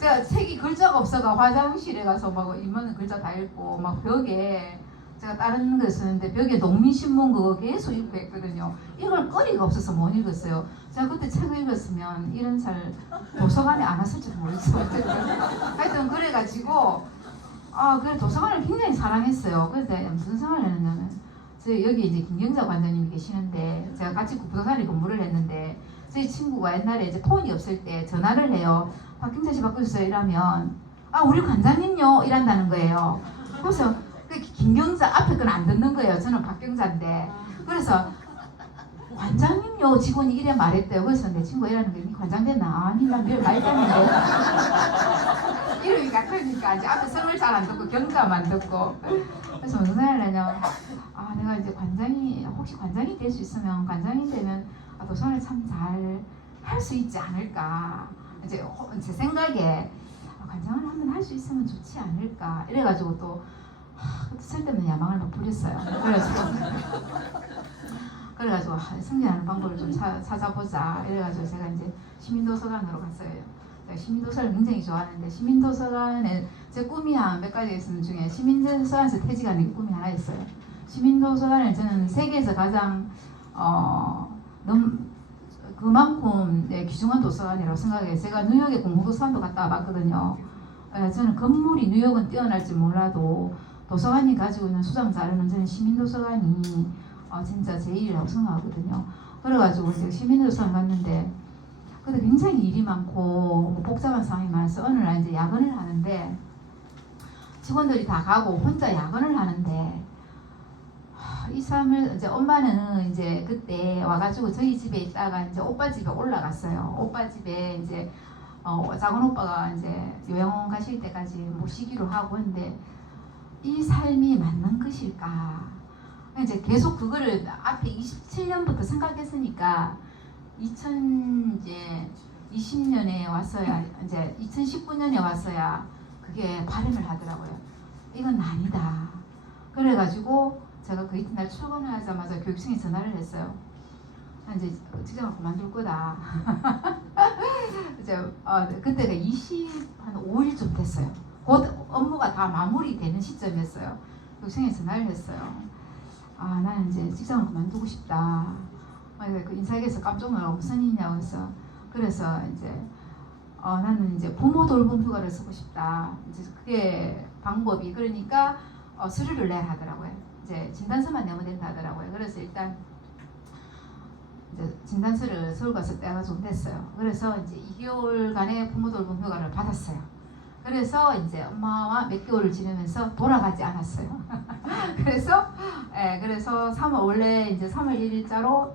제가 책이 글자가 없어가 화장실에 가서 막 있는 글자 다 읽고 막 벽에 제가 다른 거 쓰는데 벽에 농민신문 그거 계속 읽고 했거든요. 이걸 거리가 없어서 못 읽었어요. 제가 그때 책을 읽었으면 이런 살 도서관에 안 왔을지 모르겠어요. 하여튼 그래가지고 그래 도서관을 굉장히 사랑했어요. 그래서 내가 무슨 생각을 했냐면 저희 여기 이제 김경자 관장님이 계시는데 제가 같이 부도산에 근무를 했는데 저희 친구가 옛날에 이제 폰이 없을 때 전화를 해요. 박경자 씨 바꿔주세요 이러면 우리 관장님요 이란다는 거예요. 그래서 그 김경자 앞에 건 안 듣는 거예요. 저는 박경자인데 그래서 관장님요 직원이 이래 말했대요. 그래서 내 친구가 이러는 거예요. 관장 됐나? 아니 난 늘 말도 안 했는데 이름이 같으니까 이제 앞에 성을 잘 안 듣고 경자만 듣고 그래서 무슨 생각을 하냐면 내가 이제 혹시 관장이 될 수 있으면 관장이 되면 도서관을 참 잘 할 수 있지 않을까 이제 제 생각에 관장을 한번 할 수 있으면 좋지 않을까 이래가지고 또 쓸데없는 야망을 막 부렸어요. 그래가지고 승진하는 방법을 좀 찾아보자 이래가지고 제가 이제 시민도서관으로 갔어요. 제가 시민도서를 굉장히 좋아하는데 시민도서관에 제 꿈이 몇 가지 있는 중에 시민도서관에서 퇴직하는 게 꿈이 하나 있어요. 시민도서관을 저는 세계에서 가장 그만큼 귀중한 도서관이라고 생각해요. 제가 뉴욕에 공부도서관도 갔다 와봤거든요. 저는 건물이 뉴욕은 뛰어날지 몰라도 도서관이 가지고 있는 수장 자료는 저는 시민도서관이 진짜 제일이라고 생각하거든요. 그래가지고 제가 시민도서관 갔는데 근데 굉장히 일이 많고 뭐 복잡한 상황이 많아서 어느 날 이제 야근을 하는데 직원들이 다 가고 혼자 야근을 하는데 이 사람을 이제 엄마는 이제 그때 와가지고 저희 집에 있다가 이제 오빠 집에 올라갔어요. 오빠 집에 이제 작은 오빠가 이제 요양원 가실 때까지 모시기로 하고 했는데 이 삶이 맞는 것일까? 이제 계속 그거를 앞에 27년부터 생각했으니까 2020년에 왔어야 이제 2019년에 왔어야 그게 발음을 하더라고요. 이건 아니다. 그래가지고 제가 그 이튿날 출근하자마자 교육청에 전화를 했어요. 이제 직장을 그만둘 거다. 이제 그때가 25일쯤 됐어요. 곧 업무가 다 마무리되는 시점이었어요. 교육청에 전화를 했어요. 나는 이제 직장을 그만두고 싶다. 그 인사에게서 깜짝 놀라고 무슨 일이냐고 해서 그래서 이제 나는 이제 부모 돌봄 휴가를 쓰고 싶다. 이제 그게 방법이 그러니까 서류를 내야 하더라고요. 이제 진단서만 내면 된다 하더라고요. 그래서 일단 이제 진단서를 서울 가서 떼가 좀 냈어요. 그래서 이제 2개월간의 부모 돌봄 휴가를 받았어요. 그래서 이제 엄마와 몇 개월을 지내면서 돌아가지 않았어요. 그래서 3월 원래 이제 3월 1일자로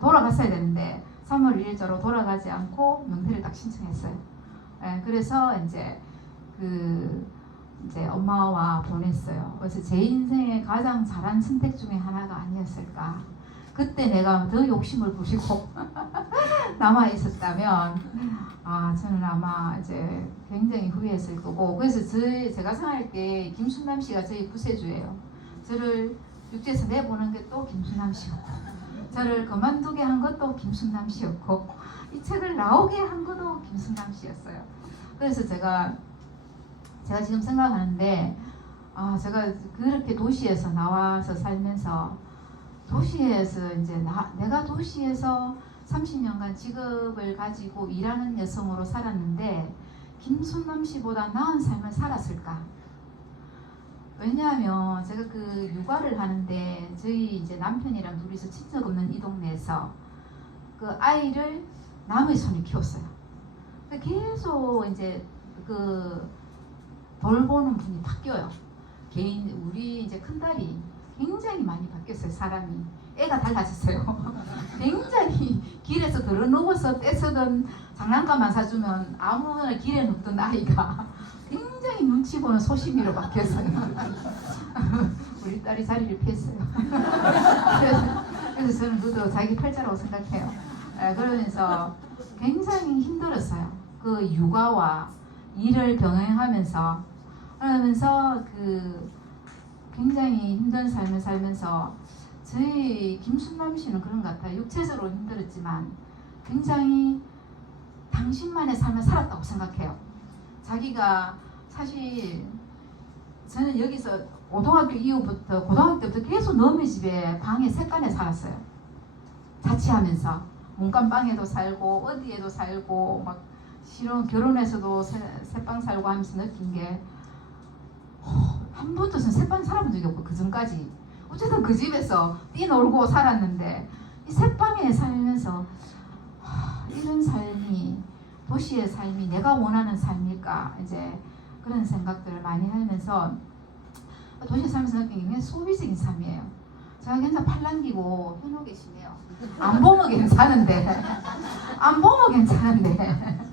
돌아갔어야 되는데 3월 1일자로 돌아가지 않고 명퇴를 딱 신청했어요. 그래서 이제 이제 엄마와 보냈어요. 그래서 제 인생의 가장 잘한 선택 중에 하나가 아니었을까. 그때 내가 더 욕심을 부리고 남아 있었다면 저는 아마 이제 굉장히 후회했을 거고. 그래서 제가 생각할 때 김순남 씨가 저희 부세주예요. 저를 육지에서 내보는 게 또 김순남 씨였고 저를 그만두게 한 것도 김순남 씨였고 이 책을 나오게 한 것도 김순남 씨였어요. 그래서 제가 지금 생각하는데 제가 그렇게 도시에서 나와서 살면서 도시에서 이제 내가 도시에서 30년간 직업을 가지고 일하는 여성으로 살았는데 김순남 씨보다 나은 삶을 살았을까? 왜냐하면 제가 그 육아를 하는데 저희 이제 남편이랑 둘이서 친척 없는 이 동네에서 그 아이를 남의 손에 키웠어요. 계속 이제 그 돌보는 분이 바뀌어요. 우리 이제 큰딸이 굉장히 많이 바뀌었어요. 사람이 애가 달라졌어요. 굉장히 길에서 들어누워서 떼서든 장난감만 사주면 아무나 길에 눕던 아이가 굉장히 눈치 보는 소심이로 바뀌었어요. 우리 딸이 자리를 피했어요. 그래서 저는 그것도 자기 팔자라고 생각해요. 그러면서 굉장히 힘들었어요. 그 육아와 일을 병행하면서 그러면서 굉장히 힘든 삶을 살면서 저희 김순남 씨는 그런 것 같아요. 육체적으로 힘들었지만 굉장히 당신만의 삶을 살았다고 생각해요. 자기가 사실 저는 여기서 고등학교 이후부터 고등학교 때부터 계속 너미 집에 방에 셋간에 살았어요. 자취하면서 문간방에도 살고 어디에도 살고 막 실은 결혼해서도 새방 살고 하면서 느낀 게 한 번도 새빵 살아본 적이 없고 그 전까지 어쨌든 그 집에서 뛰놀고 살았는데 이 새빵에 살면서 이런 삶이 도시의 삶이 내가 원하는 삶일까 이제 그런 생각들을 많이 하면서 도시에 살면서 느낀 게 그냥 소비적인 삶이에요. 제가 굉장히 팔랑기고 현혹이시네요. 안 보면 괜찮은데 안 보면 괜찮은데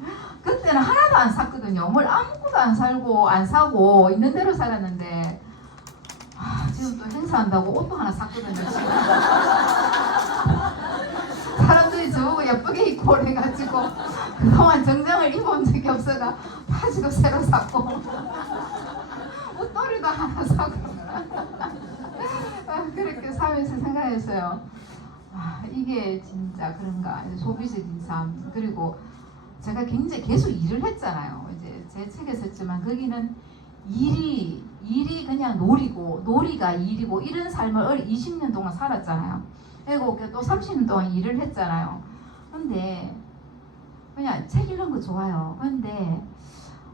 그때는 하나도 안 샀거든요. 뭘 아무것도 안 살고 안 사고 있는 대로 살았는데 지금 또 행사한다고 옷도 하나 샀거든요. 지금 사람들이 저보고 예쁘게 입고 오래가지고 그동안 정장을 입어본 적이 없어가 바지도 새로 샀고 옷도리도 하나 사고 그렇게 살면서 생각했어요. 이게 진짜 그런가 소비적인 삶. 그리고 제가 굉장히 계속 일을 했잖아요. 이제 제 책에 썼지만 거기는 일이 그냥 놀이가 일이고 이런 삶을 20년 동안 살았잖아요. 그리고 또 30년 동안 일을 했잖아요. 근데 그냥 책 읽는 거 좋아요. 근데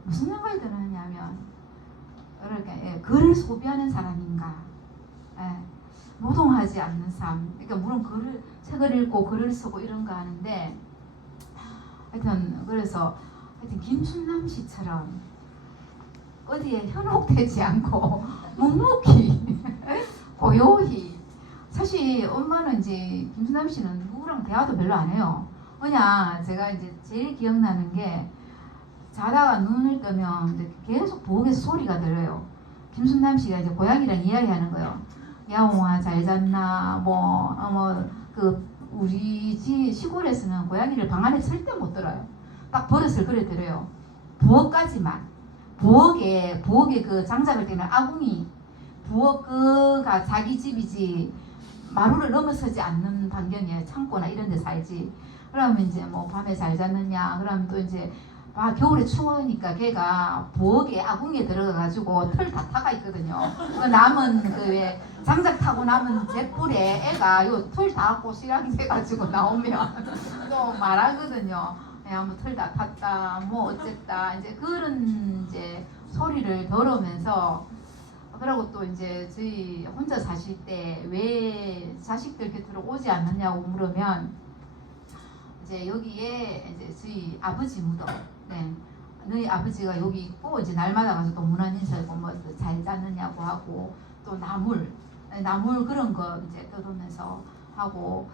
무슨 생각이 드느냐면 그러니까 글을 소비하는 사람인가, 노동하지 않는 삶. 그러니까 물론 책을 읽고 글을 쓰고 이런 거 하는데 하여튼 그래서 김순남 씨처럼 어디에 현혹되지 않고 묵묵히 고요히. 사실 엄마는 이제 김순남 씨는 누구랑 대화도 별로 안 해요. 그냥 제가 이제 제일 기억나는 게 자다가 눈을 뜨면 이제 계속 부엌에서 소리가 들려요. 김순남 씨가 이제 고양이랑 이야기하는 거예요. 야옹아 잘 잤나 그 우리 시골에서는 고양이를 방 안에 절대 못 들어요. 딱 버릇을 그래 들어요. 부엌까지만. 부엌에 그 장작을 떼면 아궁이 부엌가 자기 집이지 마루를 넘어서지 않는 반경이에요. 창고나 이런 데 살지. 그러면 이제 뭐 밤에 잘 잤느냐. 그러면 또 이제 겨울에 추우니까 걔가 부엌에 아궁이에 들어가가지고 털 다 타가 있거든요. 그 남은 왜 장작 타고 남은 잿불에 애가 요 털 다 갖고 시랑이 돼가지고 나오면 또 말하거든요. 야, 뭐 털 다 탔다, 뭐 어쨌다. 이제 그런 이제 소리를 들으면서 그러고 또 이제 저희 혼자 사실 때 왜 자식들 곁으로 오지 않느냐고 물으면 이제 여기에 이제 저희 아버지 무덤, 너희 아버지가 여기 있고 이제 날마다 가서 또 문안 인사하고 뭐 잘 잤느냐고 하고 또 나물 그런 거 이제 뜯으면서 하고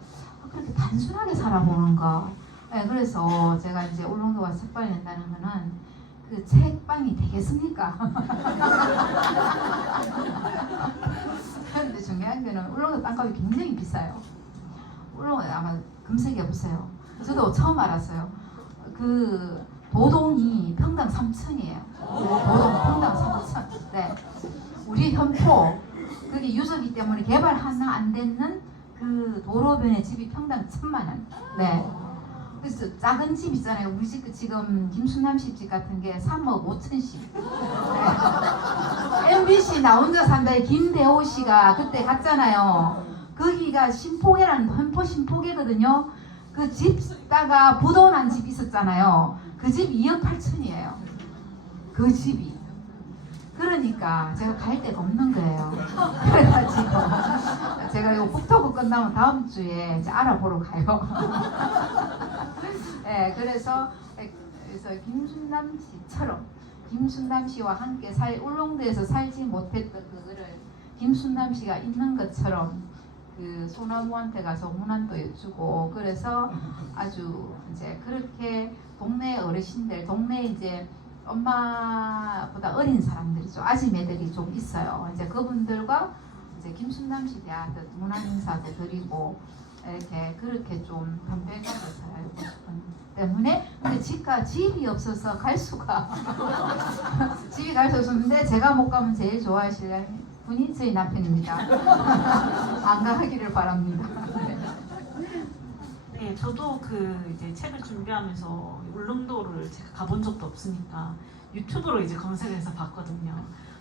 그렇게 단순하게 살아보는 거. 그래서 제가 이제 울릉도 가서 책방을 낸다는 거는 그 책방이 되겠습니까? 그런데 중요한 거는 울릉도 땅값이 굉장히 비싸요. 울릉도 아마 검색해 보세요. 저도 처음 알았어요. 그 도동이 평당 3,000이에요. 도동 평당 3,000. 네. 우리 현포 그게 유서기 때문에 개발 하나 안 됐는 그 도로변의 집이 평당 1,000만 원. 네. 그래서 작은 집 있잖아요. 우리 집 지금 김순남 씨 집 같은 게 3억 5천씩. 네. MBC 나 혼자 산다에 김대호 씨가 그때 갔잖아요. 거기가 신포계라는 현포 신포계거든요. 그 집다가 부도난 집 있었잖아요. 그 집 2억 8천이에요. 그 집이. 그러니까 제가 갈 데가 없는 거예요. 그래가지고 제가 이 북토크 끝나면 다음 주에 이제 알아보러 가요. 네, 그래서 김순남 씨처럼 김순남 씨와 함께 울릉도에서 살지 못했던 그거를 김순남 씨가 있는 것처럼 그 소나무한테 가서 문안도 여쭈고 그래서 아주 이제 그렇게 동네 어르신들 동네 이제 엄마보다 어린 사람들이죠. 아지매들이 좀 있어요. 이제 그분들과 이제 김순남 씨 대한테 문안 인사도 드리고 이렇게 그렇게 좀 담백하게 살고 싶은 때문에 근데 집이 없어서 갈 수가 집이 갈 수 없었는데 제가 못 가면 제일 좋아하실 분이 저희 남편입니다. 안 가기를 바랍니다. 네, 저도 그 이제 책을 준비하면서 울릉도를 제가 가본 적도 없으니까 유튜브로 이제 검색해서 봤거든요.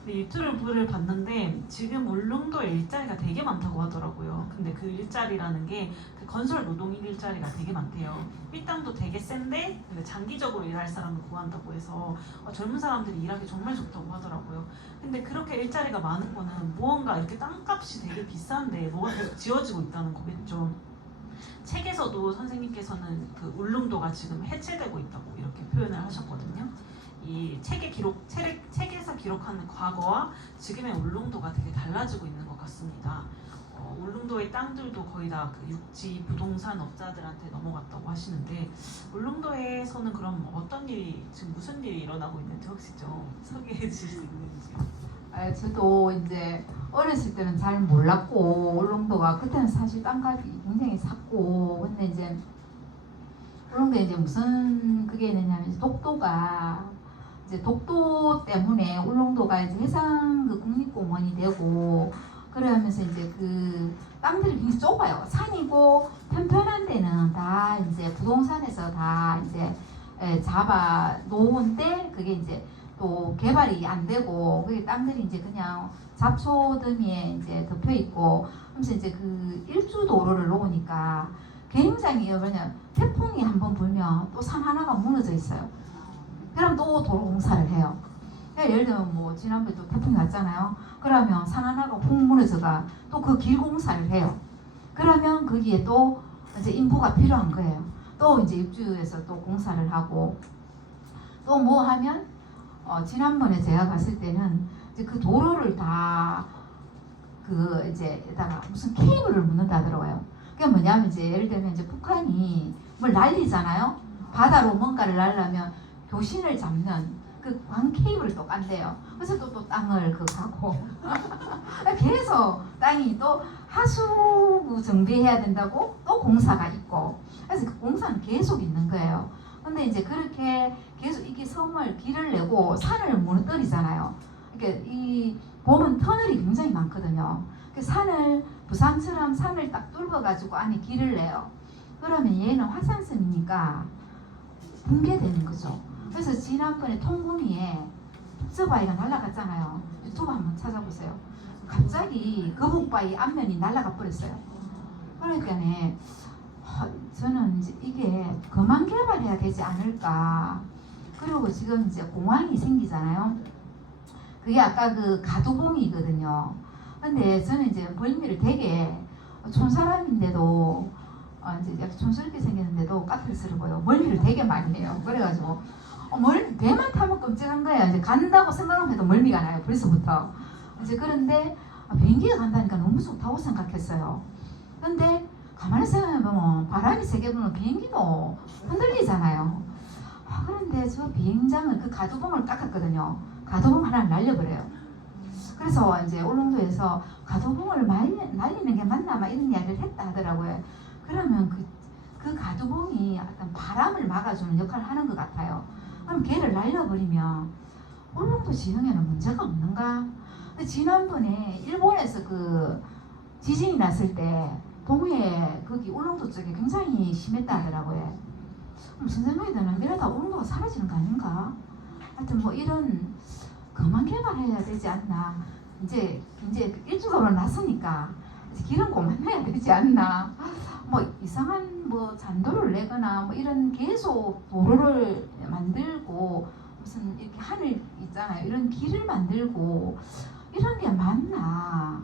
근데 유튜브를 봤는데 지금 울릉도에 일자리가 되게 많다고 하더라고요. 근데 그 일자리라는 게 그 건설 노동 일자리가 되게 많대요. 삐땅도 되게 센데 근데 장기적으로 일할 사람을 구한다고 해서 젊은 사람들이 일하기 정말 좋다고 하더라고요. 근데 그렇게 일자리가 많은 거는 무언가 이렇게 땅값이 되게 비싼데 뭐가 계속 지어지고 있다는 거겠죠. 책에서도 선생님께서는 그 울릉도가 지금 해체되고 있다고 이렇게 표현을 하셨거든요. 이 책에서 기록하는 과거와 지금의 울릉도가 되게 달라지고 있는 것 같습니다. 울릉도의 땅들도 거의 다 그 육지 부동산 업자들한테 넘어갔다고 하시는데 울릉도에서는 그럼 어떤 일이 지금 무슨 일이 일어나고 있는지 혹시 좀 소개해 주실 수 있는지? 저도 이제 어렸을 때는 잘 몰랐고 울릉도가 그때는 사실 땅값이 굉장히 샀고 근데 이제 울릉도에 이제 무슨 그게 있느냐면 이제 독도 때문에 울릉도가 이제 해상 그 국립공원이 되고 그러면서 이제 그 땅들이 굉장히 좁아요. 산이고 편편한 데는 다 이제 부동산에서 다 이제 잡아 놓은데 그게 이제 또 개발이 안 되고 그게 땅들이 이제 그냥 잡초더미에 이제 덮여 있고 하면서 이제 그 일주 도로를 놓으니까 굉장히 뭐냐 태풍이 한번 불면 또 산 하나가 무너져 있어요. 그럼 또 도로 공사를 해요. 예를 들면 뭐 지난번에 또 태풍이 왔잖아요. 그러면 산 하나가 훅 무너져가 또 그 길 공사를 해요. 그러면 거기에 또 이제 인부가 필요한 거예요. 또 이제 입주에서 또 공사를 하고 또 뭐 하면 지난번에 제가 갔을 때는 이제 그 도로를 다 그 이제다가 무슨 케이블을 묻는다 하더라고요. 그게 뭐냐면 이제 예를 들면 이제 북한이 뭘 날리잖아요. 바다로 뭔가를 날려면 교신을 잡는 그 광 케이블을 또 깐대요. 그래서 또 땅을 그 가고 계속 땅이 또 하수 정비해야 된다고 또 공사가 있고 그래서 그 공사는 계속 있는 거예요. 근데 이제 그렇게 계속 이게 섬을 길을 내고 산을 무너뜨리잖아요. 그러니까 이 보면 터널이 굉장히 많거든요. 그 산을 부산처럼 산을 딱 뚫어가지고 안에 길을 내요. 그러면 얘는 화산섬이니까 붕괴되는 거죠. 그래서 지난번에 통구미에 북서바위가 날아갔잖아요. 유튜브 한번 찾아보세요. 갑자기 거북바위 앞면이 날아가 버렸어요. 그러니까 저는 이제 이게 그만 개발해야 되지 않을까. 그리고 지금 이제 공항이 생기잖아요. 그게 아까 그 가두봉이거든요. 근데 저는 이제 멀미를 되게 촌사람인데도 이제 약간 촌스럽게 생겼는데도 까탈스러워요. 멀미를 되게 많이 해요. 그래가지고 배만 타면 끔찍한 거예요. 이제 간다고 생각만 해도 멀미가 나요. 벌써부터. 이제 그런데 비행기가 간다니까 너무 좋다고 생각했어요. 근데 가만히 생각해보면 바람이 세게 부는 비행기도 흔들리잖아요. 그런데 저 비행장은 그 가두봉을 깎았거든요. 가두봉 하나를 날려버려요. 그래서 이제 울릉도에서 가두봉을 날리는 게 맞나 막 이런 이야기를 했다 하더라고요. 그러면 그 가두봉이 어떤 바람을 막아주는 역할을 하는 것 같아요. 그럼 걔를 날려버리면 울릉도 지형에는 문제가 없는가? 근데 지난번에 일본에서 그 지진이 났을 때 동해 거기 울릉도 쪽에 굉장히 심했다 하더라고요. 무슨 생각이 드는 이러다 울릉도가 사라지는 거 아닌가? 하여튼 뭐 이런 그만 개발해야 되지 않나. 이제 일주도로 났으니까 길은 고만해야 되지 않나. 뭐 이상한 뭐 잔도를 내거나 뭐 이런 계속 도로를 만들고 무슨 이렇게 하늘 있잖아요. 이런 길을 만들고 이런 게 맞나.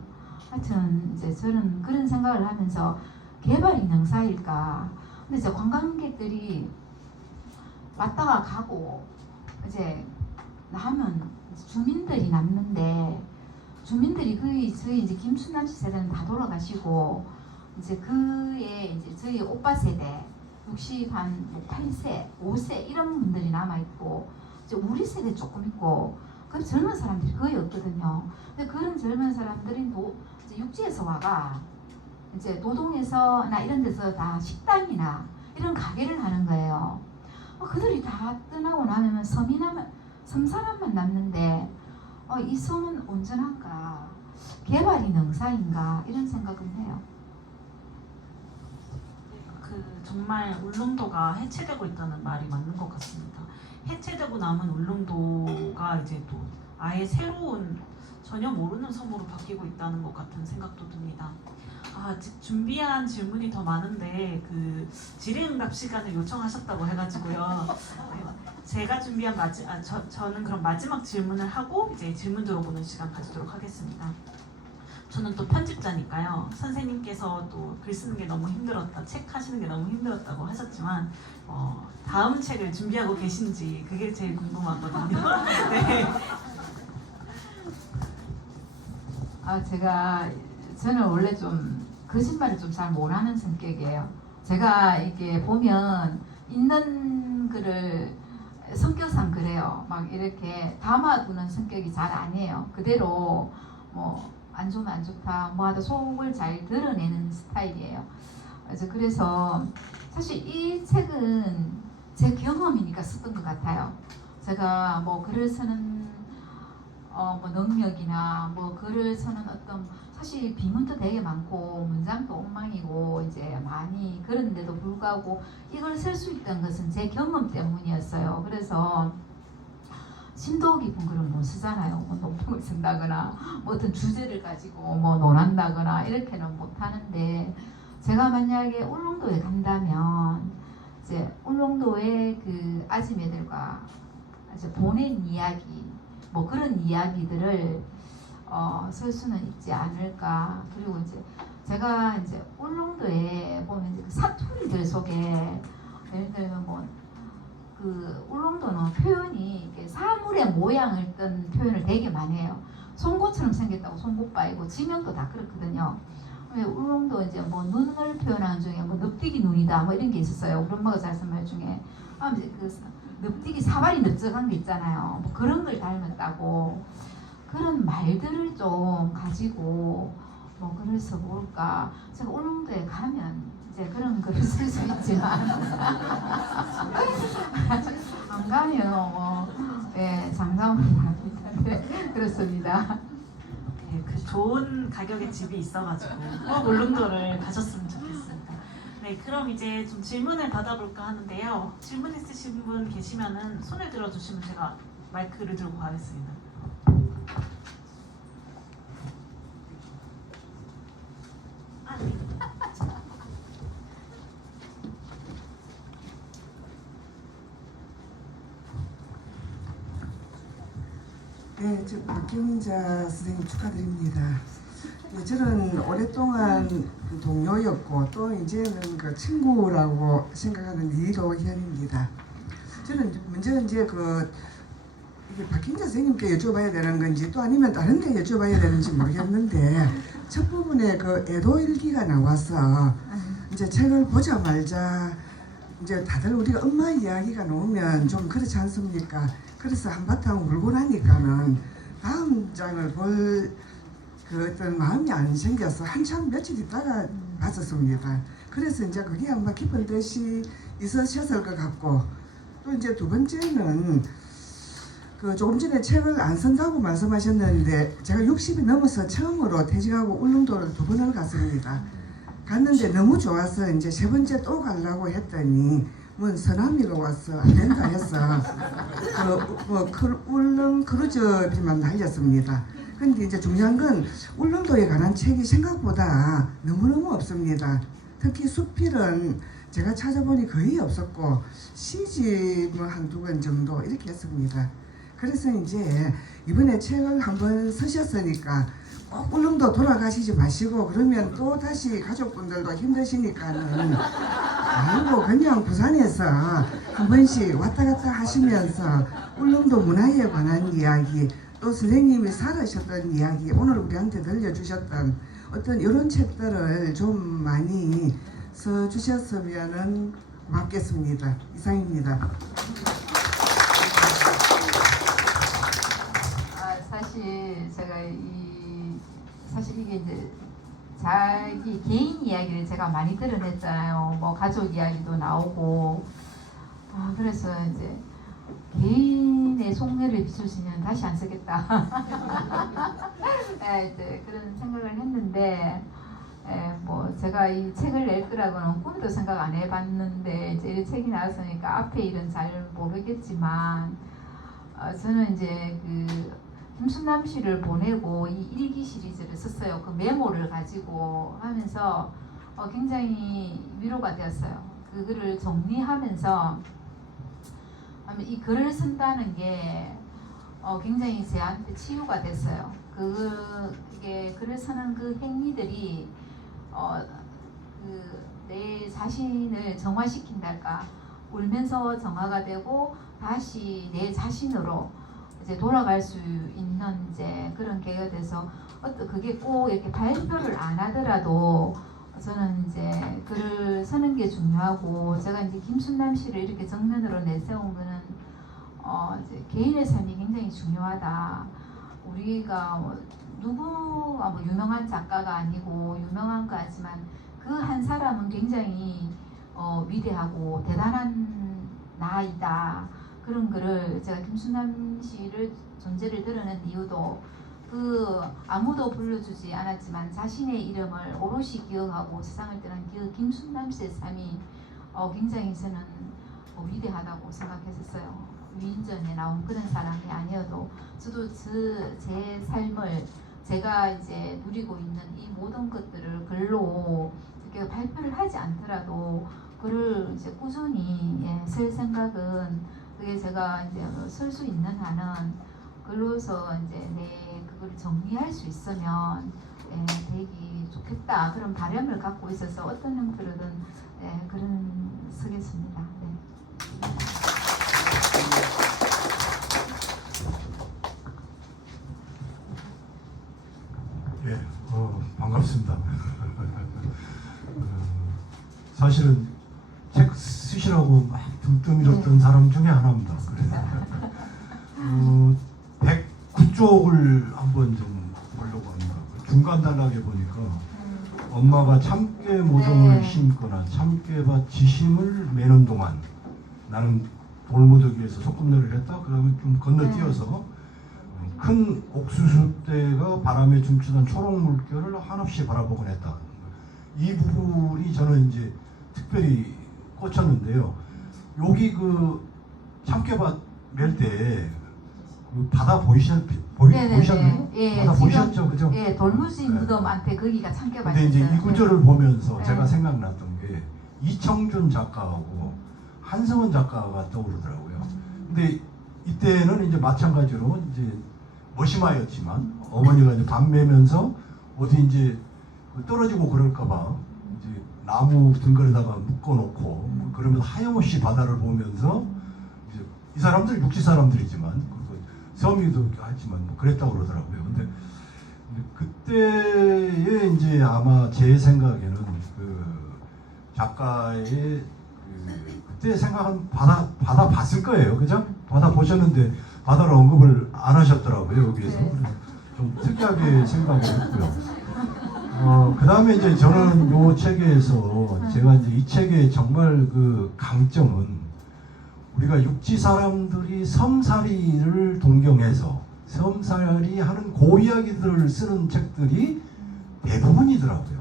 하여튼 이제 저는 그런 생각을 하면서 개발이 능사일까. 근데 이제 관광객들이 왔다가 가고 이제 나면 주민들이 남는데 주민들이 저희 이제 김순남 씨 세대는 다 돌아가시고 이제 그의 이제 저희 오빠 세대 60 한 8세, 5세 이런 분들이 남아 있고 이제 우리 세대 조금 있고 그 젊은 사람들이 거의 없거든요. 근데 그런 젊은 사람들이 이제 육지에서 와가 이제 도동에서나 이런 데서 다 식당이나 이런 가게를 하는 거예요. 그들이 다 떠나고 나면 섬 사람만 남는데 이 섬은 온전한가, 개발이 능사인가 이런 생각은 해요. 정말 울릉도가 해체되고 있다는 말이 맞는 것 같습니다. 해체되고 남은 울릉도가 이제 또 아예 새로운 전혀 모르는 섬으로 바뀌고 있다는 것 같은 생각도 듭니다. 아직 준비한 질문이 더 많은데 그 질의응답 시간을 요청하셨다고 해가지고요. 제가 준비한 저는 그럼 마지막 질문을 하고 이제 질문 들어보는 시간 가지도록 하겠습니다. 저는 또 편집자니까요. 선생님께서 또 글 쓰는 게 너무 힘들었다, 책 하시는 게 너무 힘들었다고 하셨지만 다음 책을 준비하고 계신지 그게 제일 궁금하거든요. 네. 저는 원래 좀 거짓말을 좀 잘 못하는 성격이에요. 제가 이게 보면 있는 글을 성격상 그래요. 막 이렇게 담아두는 성격이 잘 아니에요. 그대로 뭐 안 좋으면 안 좋다, 뭐 하다 속을 잘 드러내는 스타일이에요. 그래서 사실 이 책은 제 경험이니까 썼던 것 같아요. 제가 뭐 글을 쓰는 뭐 능력이나 뭐 글을 쓰는 어떤 사실 비문도 되게 많고 문장도 엉망이고 이제 많이 그런데도 불구하고 이걸 쓸 수 있던 것은 제 경험 때문이었어요. 그래서 심도 깊은 글은 못 쓰잖아요. 뭐 논평을 쓴다거나 뭐 어떤 주제를 가지고 뭐 논한다거나 이렇게는 못 하는데, 제가 만약에 울릉도에 간다면 이제 울릉도의 그 아지매들과 이제 보낸 이야기, 뭐 그런 이야기들을 쓸 수는 있지 않을까. 그리고 이제 제가 이제 울릉도에 보면 이제 그 사투리들 속에 예를 들면 뭐 그 울릉도는 표현이 이렇게 사물의 모양을 뜬 표현을 되게 많이 해요. 송곳처럼 생겼다고 송곳바이고 지명도 다 그렇거든요. 울릉도 이제 뭐 눈을 표현하는 중에 뭐 늪디기 눈이다 뭐 이런 게 있었어요. 우리 엄마가 잘 쓴 말 중에 이제 그 늪디기 사발이 넓적한 게 있잖아요. 뭐 그런 걸 닮았다고, 그런 말들을 좀 가지고 뭐 글을 써볼까. 제가 울릉도에 가면 이제 그런 글을 쓸 수 있지만 안 가면 뭐 장담을 합니다. 네, 그렇습니다. 네, 그 좋은 가격의 집이 있어가지고 꼭 울릉도를 가셨으면 좋겠습니다. 네, 그럼 이제 좀 질문을 받아볼까 하는데요. 질문 있으신 분 계시면은 손을 들어주시면 제가 마이크를 들고 가겠습니다. 네. 네, 저 박경자 선생님 축하드립니다. 네, 저는 오랫동안 그 동료였고 또 이제는 그 친구라고 생각하는 이도현입니다. 저는 먼저 이제 이게 박경자 선생님께 여쭤봐야 되는 건지 또 아니면 다른 데 여쭤봐야 되는지 모르겠는데, 첫 부분에 그 애도일기가 나와서 이제 책을 보자 말자 이제 다들 우리가 엄마 이야기가 나오면 좀 그렇지 않습니까? 그래서 한바탕 울고 나니까는 다음 장을 볼 그 어떤 마음이 안 생겨서 한참 며칠 있다가 봤었습니다. 그래서 이제 그게 아마 깊은 뜻이 있으셨을 것 같고, 또 이제 두 번째는 그 조금 전에 책을 안 쓴다고 말씀하셨는데, 제가 60이 넘어서 처음으로 퇴직하고 울릉도를 2번을 갔습니다. 갔는데 너무 좋아서 이제 세 번째 또 가려고 했더니 뭐 서남이로 와서 안 된다 해서 울릉 크루즈비만 날렸습니다. 근데 이제 중요한 건 울릉도에 관한 책이 생각보다 너무너무 없습니다. 특히 수필은 제가 찾아보니 거의 없었고 시집 뭐 한두 권 정도 이렇게 했습니다. 그래서 이제 이번에 책을 한번 쓰셨으니까 꼭 울릉도 돌아가시지 마시고, 그러면 또 다시 가족분들도 힘드시니까는 아이고 그냥 부산에서 한 번씩 왔다 갔다 하시면서 울릉도 문화에 관한 이야기, 또 선생님이 살아셨던 이야기, 오늘 우리한테 들려주셨던 어떤 이런 책들을 좀 많이 써주셨으면 고맙겠습니다. 이상입니다. 사실 제가 사실 이게 이제 자기 개인 이야기를 제가 많이 드러냈잖아요. 뭐 가족 이야기도 나오고, 그래서 이제 개인의 속내를 비출 수 있는 다시 안 쓰겠다. 이제 그런 생각을 했는데, 뭐 제가 이 책을 낼 거라고는 꿈도 생각 안 해봤는데 이제 이 책이 나왔으니까 앞에 일은 잘 모르겠지만, 저는 이제 그 김순남 씨를 보내고 이 일기 시리즈를 썼어요. 그 메모를 가지고 하면서 굉장히 위로가 되었어요. 그 글을 정리하면서 이 글을 쓴다는 게 굉장히 저한테 치유가 됐어요. 이게 글을 쓰는 그 행위들이 내 자신을 정화시킨달까, 울면서 정화가 되고 다시 내 자신으로 이제 돌아갈 수 있는 이제 그런 계기가 돼서 그게 꼭 이렇게 발표를 안 하더라도 저는 이제 글을 쓰는 게 중요하고, 제가 이제 김순남 씨를 이렇게 정면으로 내세우면은 이제 개인의 삶이 굉장히 중요하다. 우리가 누구가 유명한 작가가 아니고 유명한 거 하지만 그 한 사람은 굉장히 위대하고 대단한 나이다. 그런 글을 제가 김순남 씨를 존재를 드러낸 이유도 아무도 불러주지 않았지만 자신의 이름을 오롯이 기억하고 세상을 떠난 김순남 씨의 삶이 굉장히 저는 위대하다고 생각했었어요. 위인전에 나온 그런 사람이 아니어도 저도 제 삶을 제가 이제 누리고 있는 이 모든 것들을 글로 이렇게 발표를 하지 않더라도 글을 이제 꾸준히 쓸 생각은, 그게 제가 이제 쓸 수 있는 한은 글로서 이제 그걸 정리할 수 있으면 되게 좋겠다, 그런 바람을 갖고 있어서 어떤 형태로든 글은 쓰겠습니다. 네. 예, 반갑습니다. 사실은 책 쓰시라고 막 뜸뜸 밀었던 사람 중에 하나입니다. 그래서 109쪽을 한번 좀 보려고 합니다. 중간 단락에 보니까 엄마가 참깨 모종을 심거나 참깨밭 지심을 매는 동안 나는 돌무더기에서 소꿉놀이를 했다. 그러면 좀 건너뛰어서 큰 옥수수대가 바람에 춤추던 초록 물결을 한없이 바라보곤 했다. 이 부분이 저는 이제 특별히 꽂혔는데요. 여기 그 참깨밭 멜 때 그 바다 보이셨나요? 예, 바다 보이셨죠, 그죠? 예, 돌무지 무덤한테 거기가 참깨밭이 근데 이제 있어요. 이 구절을 보면서 네. 제가 생각났던 게 이청준 작가하고 한승원 작가가 떠오르더라고요. 근데 이때는 이제 마찬가지로 이제 머시마였지만 어머니가 이제 밤 매면서 어디 이제 떨어지고 그럴까봐 이제 나무 등걸에다가 묶어놓고 뭐 그러면서 하염없이 바다를 보면서 이제 이 사람들 육지 사람들이지만 섬이기도 하지만 뭐 그랬다고 그러더라고요. 근데 그때에 이제 아마 제 생각에는 그 작가의 그때 생각은 바다 봤을 거예요, 그죠? 바다 보셨는데 바다를 언급을 안 하셨더라고요, 여기에서. 네. 그래서 좀 특이하게 생각을 했고요. 그 다음에 이제 저는 요 책에서 제가 이제 이 책의 정말 그 강점은 우리가 육지 사람들이 섬살이를 동경해서 섬살이 하는 고이야기들을 쓰는 책들이 대부분이더라고요.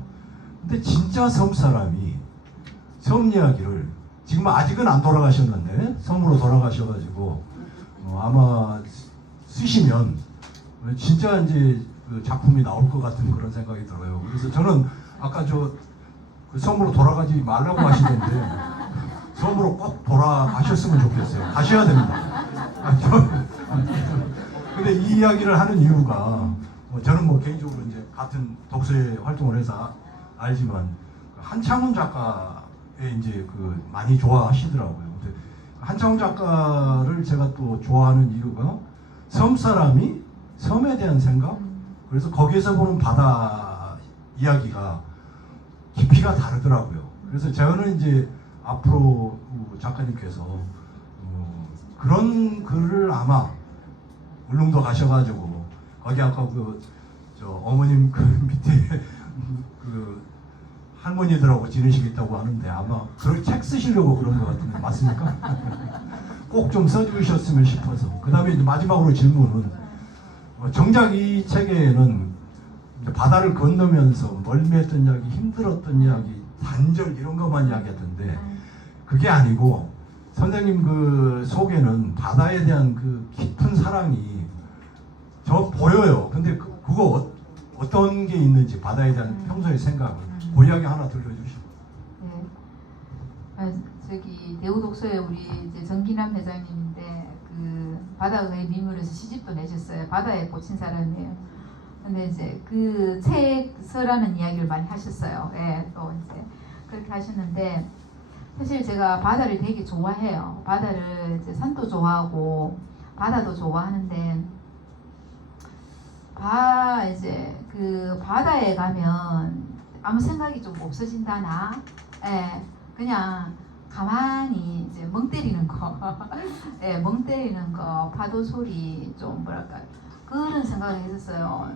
근데 진짜 섬 사람이 섬 이야기를 지금 아직은 안 돌아가셨는데 섬으로 돌아가셔가지고 아마 쓰시면 진짜 이제 그 작품이 나올 것 같은 그런 생각이 들어요. 그래서 저는 아까 그 섬으로 돌아가지 말라고 하시던데 섬으로 꼭 돌아가셨으면 좋겠어요. 가셔야 됩니다. 근데 이 이야기를 하는 이유가 저는 뭐 개인적으로 이제 같은 독서에 활동을 해서 알지만 한창훈 작가의 이제 그 많이 좋아하시더라고요. 근데 한창훈 작가를 제가 또 좋아하는 이유가 섬 사람이 섬에 대한 생각, 그래서 거기에서 보는 바다 이야기가 깊이가 다르더라고요. 그래서 저는 이제 앞으로 작가님께서 그런 글을 아마 울릉도 가셔가지고 거기 아까 저 어머님 그 밑에 그 할머니들하고 지내시겠다고 하는데 아마 그런 책 쓰시려고 그런 것 같은데 맞습니까? 꼭 좀 써주셨으면 싶어서. 그 다음에 마지막으로 질문은 정작 이 책에는 바다를 건너면서 멀미했던 이야기, 힘들었던 이야기, 단절 이런 것만 이야기했던데 그게 아니고 선생님 그 속에는 바다에 대한 그 깊은 사랑이 저 보여요. 근데 그거 어떤 게 있는지 바다에 대한 평소의 생각을 그 이야기 하나 들려주시고. 네. 저기 대우독서에 우리 이제 정기남 회장님인데 그 바다의 미물에서 시집도 내셨어요. 바다에 꽂힌 사람이에요. 근데 이제 그 책 써라는 이야기를 많이 하셨어요. 예, 또 이제 그렇게 하셨는데 사실 제가 바다를 되게 좋아해요. 바다를 이제 산도 좋아하고 바다도 좋아하는데 이제 그 바다에 가면 아무 생각이 좀 없어진다나, 예, 그냥 가만히 이제 멍 때리는 거, 예, 멍 때리는 거, 파도 소리 좀 뭐랄까 그런 생각을 했었어요.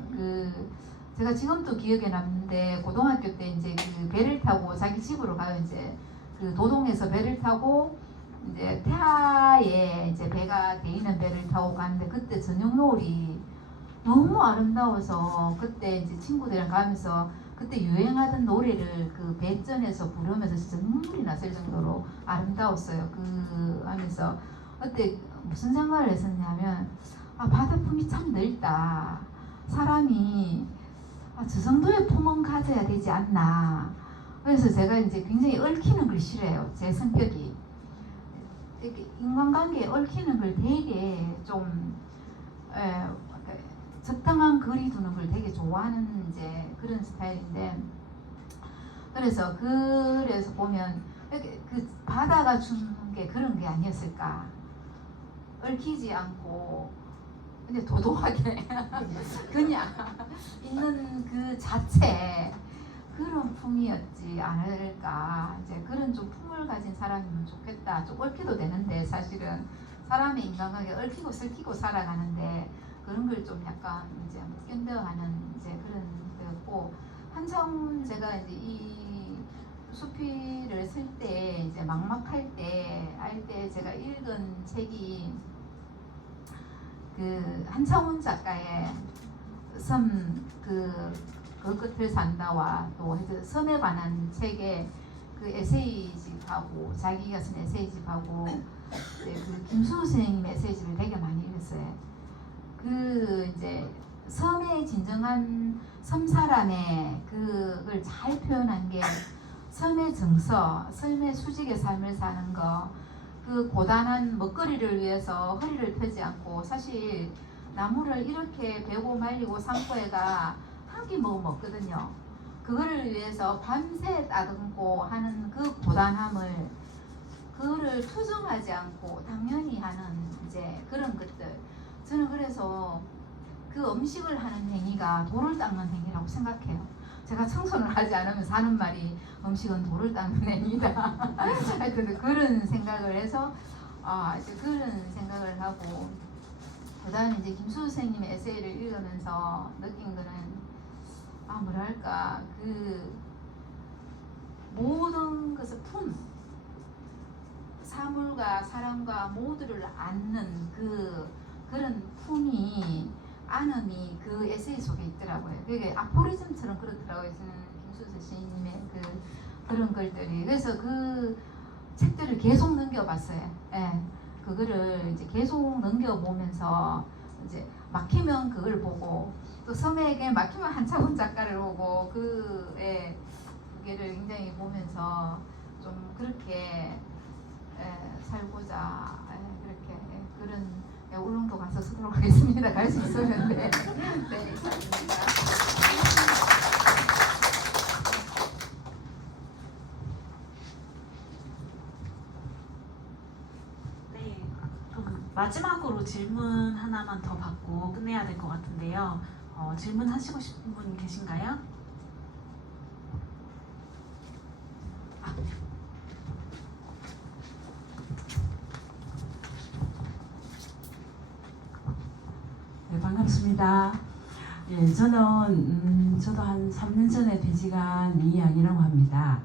제가 지금도 기억에 남는데 고등학교 때 이제 그 배를 타고 자기 집으로 가요. 이제 그 도동에서 배를 타고 이제 태아에 이제 배가 돼 있는 배를 타고 가는데 그때 저녁 노을이 너무 아름다워서 그때 이제 친구들이랑 가면서 그때 유행하던 노래를 그 배전에서 부르면서 진짜 눈물이 났을 정도로 아름다웠어요. 그 하면서 그때 무슨 생각을 했었냐면 바다 품이 참 넓다. 사람이 저 정도의 품은 가져야 되지 않나. 그래서 제가 이제 굉장히 얽히는 걸 싫어해요. 제 성격이 이렇게 인간관계에 얽히는 걸 되게 좀 적당한 거리 두는 걸 되게 좋아하는 이제 그런 스타일인데 그래서 보면 이렇게 그 바다가 주는 게 그런 게 아니었을까. 얽히지 않고 근데 도도하게 그냥 있는 그 자체 그런 품이었지 않을까. 이제 그런 좀 품을 가진 사람이면 좋겠다. 좀 얽혀도 되는데 사실은 사람의 인간관계 얽히고 설키고 살아가는데 그런 걸 좀 약간 이제 견뎌하는 이제 그런 데였고 한참 제가 이제 이 수필을 쓸 때 이제 막막할 때 제가 읽은 책이 그 한창훈 작가의 그 끝을 산다와 또 섬에 관한 책의 그 에세이집하고 자기가 쓴 에세이집하고 그 김수호 선생님의 에세이집을 되게 많이 읽었어요. 그 이제 섬의 진정한 섬 사람의 그걸 잘 표현한 게 섬의 정서, 섬의 수직의 삶을 사는 거, 그 고단한 먹거리를 위해서 허리를 펴지 않고 사실 나무를 이렇게 베고 말리고 산고에가 한 끼 먹거든요. 그거를 위해서 밤새 따듬고 하는 그 고단함을 그거를 투정하지 않고 당연히 하는 이제 그런 것들. 저는 그래서 그 음식을 하는 행위가 돌을 닦는 행위라고 생각해요. 제가 청소를 하지 않으면서 하는 말이 음식은 돌을 닦는 행위다. 하여튼 그런 생각을 해서 이제 그런 생각을 하고 그다음에 이제 김수호 선생님의 에세이를 읽으면서 느낀 거는 뭐랄까 그 모든 것을 사물과 사람과 모두를 안는 그런 품이 안음이 그 에세이 속에 있더라고요. 그게 아포리즘처럼 그렇더라고요. 저는 김수호 선생님의 그런 글들이. 그래서 그 책들을 계속 넘겨봤어요. 예. 그거를 이제 계속 넘겨보면서 이제 막히면 그걸 보고 또 섬에게 막히면 한창훈 작가를 보고 그게를 굉장히 보면서 좀 그렇게 살고자 그렇게 그런 울릉도 가서 쓰도록 하겠습니다. 갈 수 있었는데 네, 감사합니다. 네, 그럼 마지막으로 질문 하나만 더 받고 끝내야 될 것 같은데요. 질문하시고 싶은 분 계신가요? 네, 반갑습니다. 예, 저도 한 3년 전에 퇴직한 이양이라고 합니다.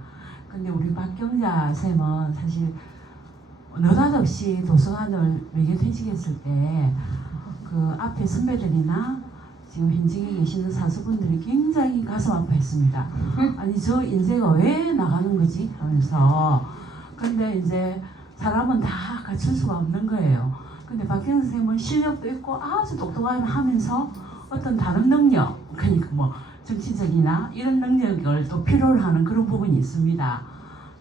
근데 우리 박경자 쌤은 사실 느닷없이 도서관을 외교 퇴직했을 때 그 앞에 선배들이나 지금 현직에 계시는 사수분들이 굉장히 가슴 아파했습니다. 아니 저 인재가 왜 나가는 거지? 하면서 근데 이제 사람은 다 갖출 수가 없는 거예요. 근데 박경자 선생님은 실력도 있고 아주 똑똑한 하면서 어떤 다른 능력, 그러니까 뭐 정치적이나 이런 능력을 또 필요로 하는 그런 부분이 있습니다.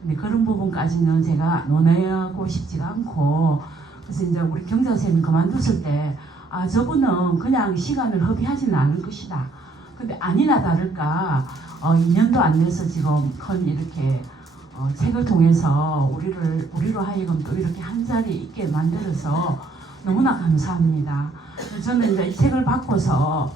근데 그런 부분까지는 제가 논하고 싶지가 않고, 그래서 이제 우리 경자 선생님이 그만뒀을 때 아, 저분은 그냥 시간을 허비하지는 않을 것이다. 근데 아니나 다를까 2년도 안 돼서 지금 큰 이렇게 책을 통해서 우리로 하여금 또 이렇게 한 자리 있게 만들어서 너무나 감사합니다. 저는 이제 이 책을 바꿔서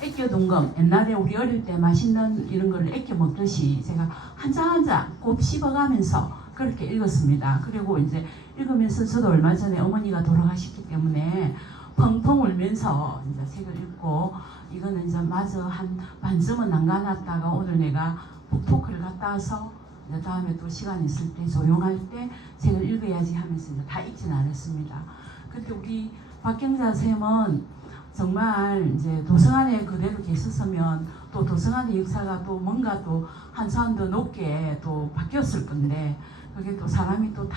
애껴둔 것, 옛날에 우리 어릴 때 맛있는 이런 걸 애껴 먹듯이 제가 한 장 한 장 곱 씹어가면서 그렇게 읽었습니다. 그리고 이제 읽으면서 저도 얼마 전에 어머니가 돌아가셨기 때문에 펑펑 울면서 이제 책을 읽고, 이거는 이제 마저 한 반쯤은 남겨놨다가 오늘 내가 북토크를 갔다 와서 이제 다음에 또 시간 있을 때 조용할 때 책을 읽어야지 하면서 이제 다 읽진 않았습니다. 근데 우리 박경자 쌤은 정말 이제 도서관에 그대로 계셨으면 또 도서관의 역사가 또 뭔가 또 한 차원 더 높게 또 바뀌었을 건데, 그게 또 사람이 또 다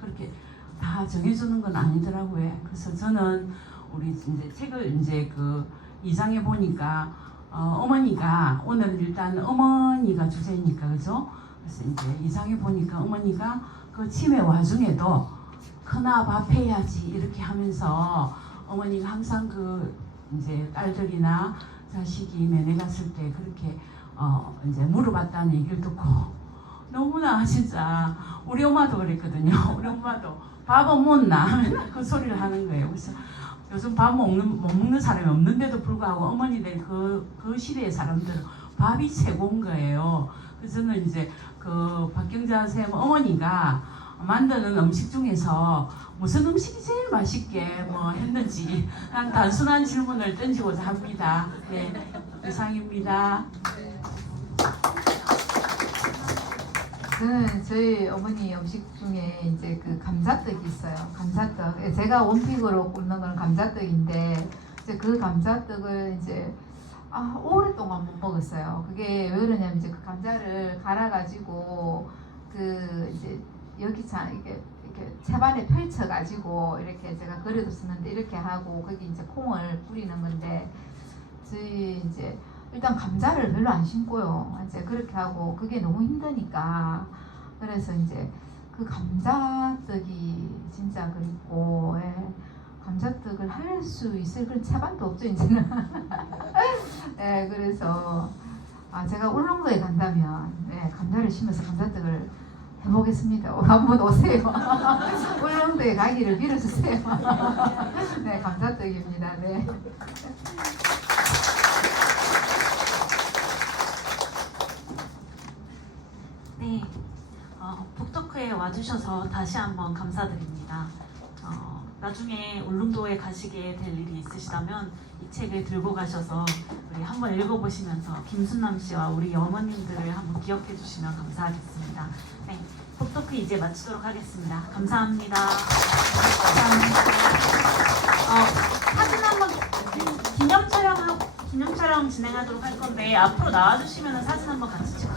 그렇게 다 정해주는 건 아니더라고요. 그래서 저는 우리 이제 책을 이제 그 2장에 보니까 어머니가 오늘 일단 어머니가 주제니까 그죠? 그래서 이제 2장에 보니까 어머니가 그 치매 와중에도 크나 밥 해야지 이렇게 하면서 어머니가 항상 그 이제 딸들이나 자식이 면회 갔을 때 그렇게 이제 물어봤다는 얘기를 듣고 너무나 진짜 우리 엄마도 그랬거든요. 우리 엄마도 밥은 못나 맨날 그 소리를 하는 거예요. 그래서 요즘 밥 못 먹는 사람이 없는데도 불구하고 어머니들 그 시대의 사람들은 밥이 최고인 거예요. 그래서 저는 이제 그 박경자 쌤 어머니가 만드는 음식 중에서 무슨 음식이 제일 맛있게 뭐 했는지 난 단순한 질문을 던지고자 합니다. 네, 이상입니다. 저는 저희 어머니 음식 중에 이제 그 감자떡이 있어요. 감자떡. 제가 원픽으로 굽는 건 감자떡인데 이제 그 감자떡을 이제 오랫동안 못 먹었어요. 그게 왜 그러냐면 이제 그 감자를 갈아가지고 그 이제 여기 이렇게 채반에 펼쳐가지고 이렇게 제가 그릇을 쓰는데 이렇게 하고 거기 이제 콩을 뿌리는 건데 저희 이제 일단 감자를 별로 안 심고요. 이제 그렇게 하고 그게 너무 힘드니까 그래서 이제 그 감자떡이 진짜 그립고 감자떡을 할 수 있을 그런 채반도 없죠 이제는. 네, 그래서 제가 울릉도에 간다면 감자를 심어서 감자떡을 해보겠습니다. 한번 오세요. 울릉도에 가기를 빌어주세요. 네, 감자떡입니다. 네. 네, 북토크에 와주셔서 다시 한번 감사드립니다. 나중에 울릉도에 가시게 될 일이 있으시다면 이 책을 들고 가셔서 우리 한번 읽어보시면서 김순남 씨와 우리 어머님들을 한번 기억해 주시면 감사하겠습니다. 네, 북토크 이제 마치도록 하겠습니다. 감사합니다. 감사합니다. 사진 한번 기념 촬영 진행하도록 할 건데 앞으로 나와주시면 사진 한번 같이 찍고